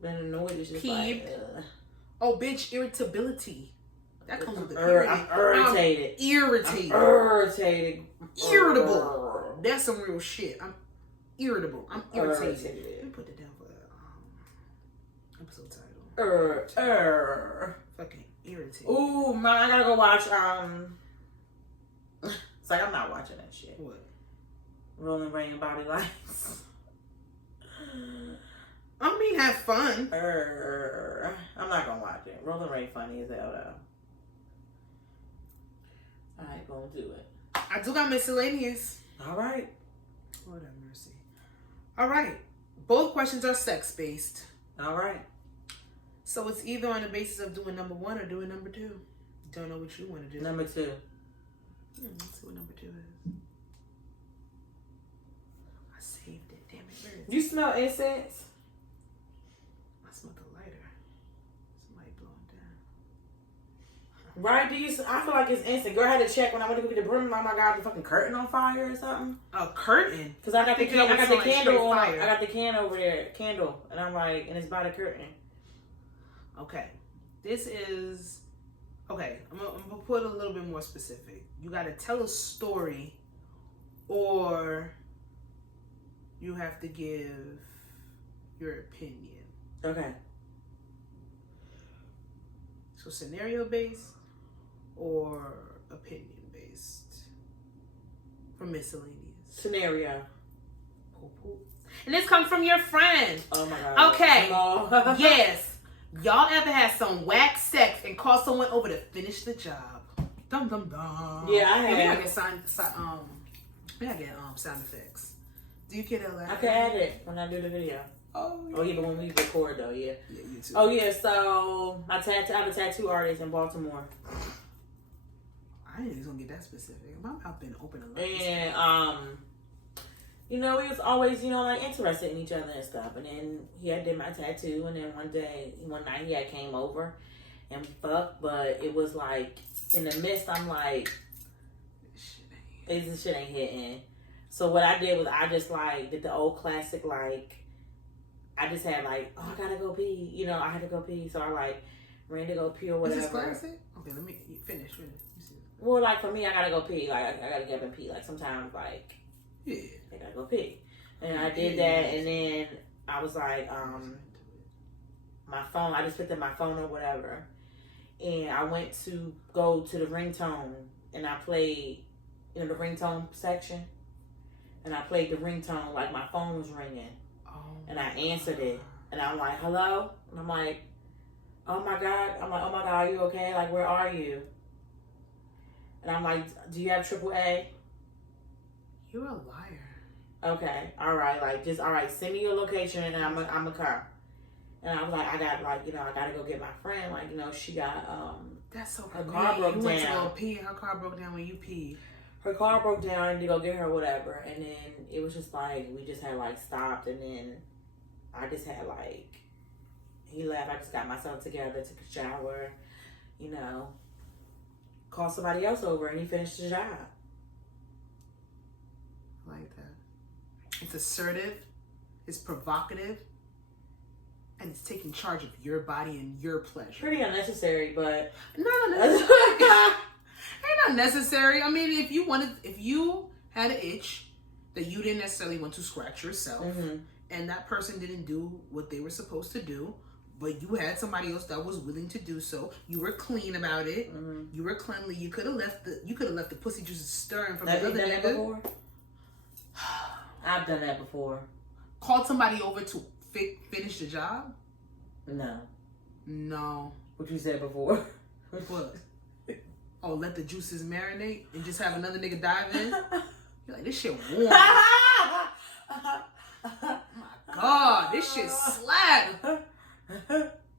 But annoyed is just like... Oh, bitch, irritability. That comes with the period. I'm irritated. Irritated. I'm irritated. Irritable. That's some real shit. I'm irritable. I'm irritated. Let me put that down for the episode title. Fucking irritated. Ooh, man, I gotta go watch, it's like I'm not watching that shit. What? Rolling Rain and Body Lights. I mean, have fun. I'm not gonna watch it. Rolling Rain funny as hell though. I ain't gonna do it. I do got miscellaneous. All right. Lord have mercy. All right. Both questions are sex based. All right. So it's either on the basis of doing number 1 or doing number 2. Don't know what you want to do. Number 2. Let's see what number 2 is. I saved it. Damn it. Where is it? You smell incense? I smell the lighter. Somebody blowing down. Right? I feel like it's instant. Girl, I had to check when I went to go get the broom. Oh my God, the fucking curtain on fire or something. A curtain? Because I got the candle on. I got the can over there. Candle. And I'm like, and it's by the curtain. Okay. This is... Okay, I'm gonna put a little bit more specific. You gotta tell a story, or you have to give your opinion. Okay. So scenario based or opinion based for miscellaneous. Scenario. And this comes from your friend. Oh my God. Okay. Yes. Y'all ever had some whack sex and call someone over to finish the job? Dum dum dum. Yeah, I have. We gotta get sound effects. Do you care that loud? I can add it when I do the video. Oh yeah. Oh yeah, but when we record though, yeah. Yeah, you too. Oh yeah, so I'm a tattoo artist in Baltimore. I didn't think he was gonna get that specific. My mouth been open a lot. And you know, we was always, like interested in each other and stuff. And then he had did my tattoo, and then one night he had came over and we fucked, but it was like in the midst, I'm like, this shit ain't hitting. So what I did was I just like did the old classic, like I just had like, oh, I gotta go pee, I had to go pee, so I like ran to go pee or whatever. Is this classic? Okay, let me finish. Well, like for me, I gotta go pee. Like I gotta get up and pee. Like sometimes, like. Yeah. I gotta go pee. And I did that, and then I was like, my phone, I just picked up my phone or whatever. And I went to go to the ringtone, and I played, the ringtone section. And I played the ringtone like my phone was ringing. Oh. And I answered it. And I'm like, hello? And I'm like, oh my God. I'm like, oh my God, are you okay? Like, where are you? And I'm like, do you have AAA? You're a liar. Okay, all right, send me your location and I'm a car. And I was like, I gotta go get my friend. Like, she got, that's so her car broke down. You went to go pee and her car broke down when you peed. Her car broke down and to go get her, whatever. And then it was just like, we just had like stopped, and then I just had like He left. I just got myself together, took a shower, you know, called somebody else over, and he finished the job. I like that. It's assertive, it's provocative, and it's taking charge of your body and your pleasure. Pretty unnecessary, but not unnecessary. Ain't not necessary. I mean, if you had an itch that you didn't necessarily want to scratch yourself, and that person didn't do what they were supposed to do, but you had somebody else that was willing to do so. You were clean about it. You were cleanly. You could have left the pussy juices stirring from the other nigga. Before? I've done that before. Called somebody over to finish the job? No. What you said before? What? Oh, let the juices marinate and just have another nigga dive in? You're like, this shit warm. Oh my God, this shit slap.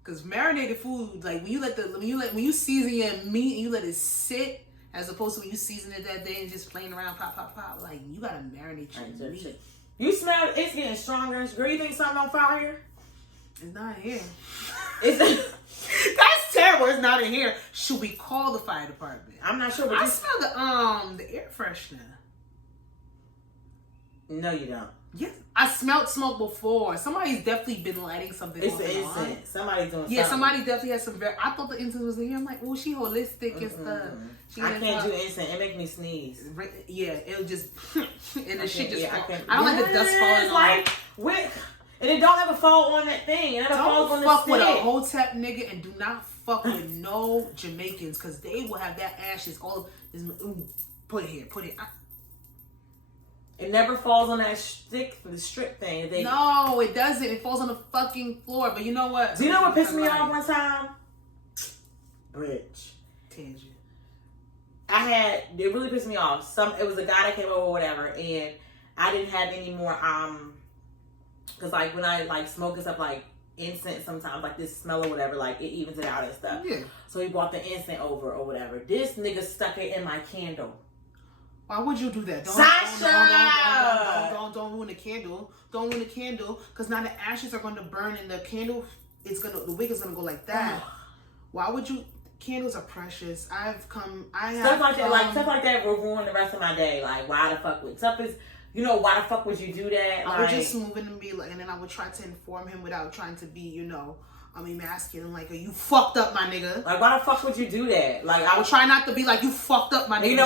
Cause marinated food, like when you season your meat and you let it sit, as opposed to when you season it that day and just playing around, pop, like you gotta marinate your meat. You smell it's getting stronger. Girl, you think something on fire? It's not here. That's terrible. It's not in here. Should we call the fire department? I'm not sure. But I smell the air freshener. No, you don't. Yes, I smelled smoke before. Somebody's definitely been lighting something. It's the incense. Somebody's doing something. Yeah, somebody definitely has some. I thought the incense was in here. I'm like, oh, she holistic and stuff. I can't do incense. It makes me sneeze. Yeah, it'll just and the shit just. I don't like the dust falling on. Like and it don't ever fall on that thing. It never falls on the stick. Don't fuck with a Hotep nigga and do not fuck with no Jamaicans because they will have that ashes all. Put it here. Put it. It never falls on that stick, the strip thing. No, it doesn't. It falls on the fucking floor. But you know what? Do you know what pissed me off one time? Bridge. Tangent. It really pissed me off. It was a guy that came over or whatever, and I didn't have any more, because like when I like smoke and stuff like incense sometimes, like this smell or whatever, like it evens it out and stuff. Yeah. So he brought the incense over or whatever. This nigga stuck it in my candle. Why would you do that? Don't ruin the candle. Don't ruin the candle, because now the ashes are going to burn and the candle the wick is gonna go like that. Why would you? Candles are precious. Stuff like that will ruin the rest of my day. Like why the fuck would why the fuck would you do that? I would just move in and be like, and then I would try to inform him without trying to be, emasculine. Like, are you fucked up, my nigga? Like, why the fuck would you do that? Like, I would try not to be like, you fucked up, my nigga.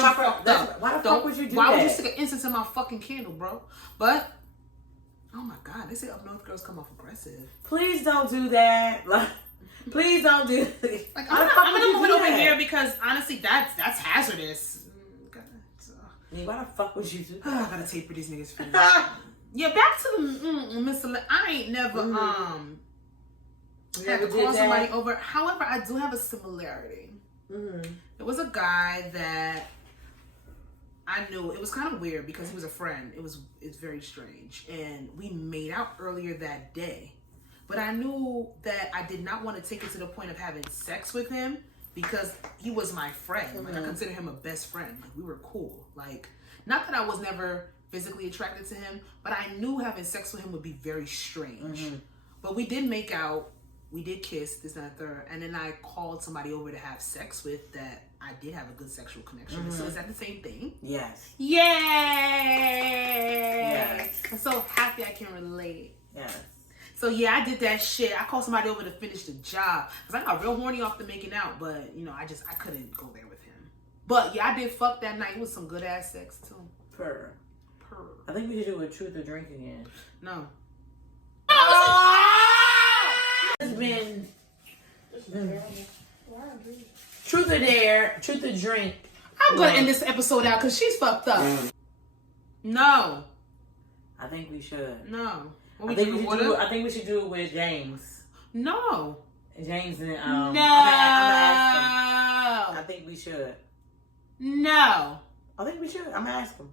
Why the fuck would you do that? Why would you stick an incense in my fucking candle, bro? But, oh my God, they say up north girls come off aggressive. Please don't do that. Like, please don't do that. Like, I'm gonna move it over here because honestly, that's hazardous. God, so. Yeah, why the fuck would you do that? I gotta taper these niggas' fingers. Yeah, back to the Mr. I ain't never had to call somebody over. However, I do have a similarity. There was a guy that I knew. It was kind of weird because he was a friend. It's very strange, and we made out earlier that day. But I knew that I did not want to take it to the point of having sex with him because he was my friend. Like I consider him a best friend. Like we were cool. Like not that I was never physically attracted to him, but I knew having sex with him would be very strange. But we did make out. We did kiss, this, that, third, and then I called somebody over to have sex with that I did have a good sexual connection with. So is that the same thing? Yes. Yay! Yes. I'm so happy I can relate. Yes. So yeah, I did that shit. I called somebody over to finish the job. Because I got real horny off the making out, but, I couldn't go there with him. But yeah, I did fuck that night. It was some good ass sex, too. Purr. I think we should do a truth or drink again. No. It's been truth or dare, truth or drink. I'm gonna end this episode out because she's fucked up. No. I think we should. No. I think we should do it with James. No. James and no. I'm gonna ask him. I think we should. No. I think we should. I'm gonna ask him.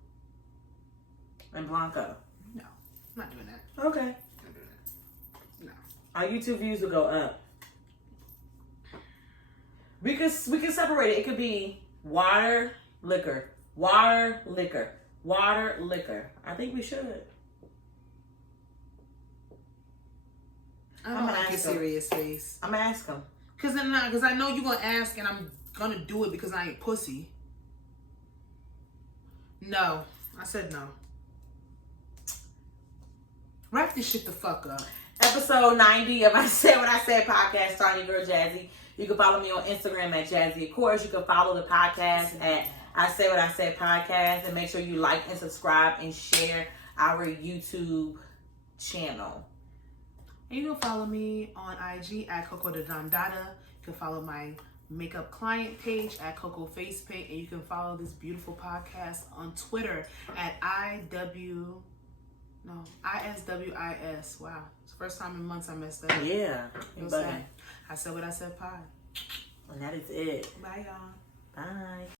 And Blanco. No. I'm not doing that. Okay. Our YouTube views will go up. We can separate it. It could be water, liquor, water, liquor, water, liquor. I think we should. I don't like your serious face. I'm gonna ask him. Cause I know you're gonna ask, and I'm gonna do it because I ain't pussy. No, I said no. Wrap this shit the fuck up. Episode 90 of I Said What I Said podcast, starring your girl Jazzy. You can follow me on Instagram at Jazzy. Of course, you can follow the podcast at I Said What I Said podcast, and make sure you like and subscribe and share our YouTube channel. And you can follow me on IG at Coco the Dondada. You can follow my makeup client page at Coco Face Paint, and you can follow this beautiful podcast on Twitter at ISWIS. Wow, it's the first time in months I messed up. Yeah, I said what I said pod. And that is it. Bye, y'all. Bye.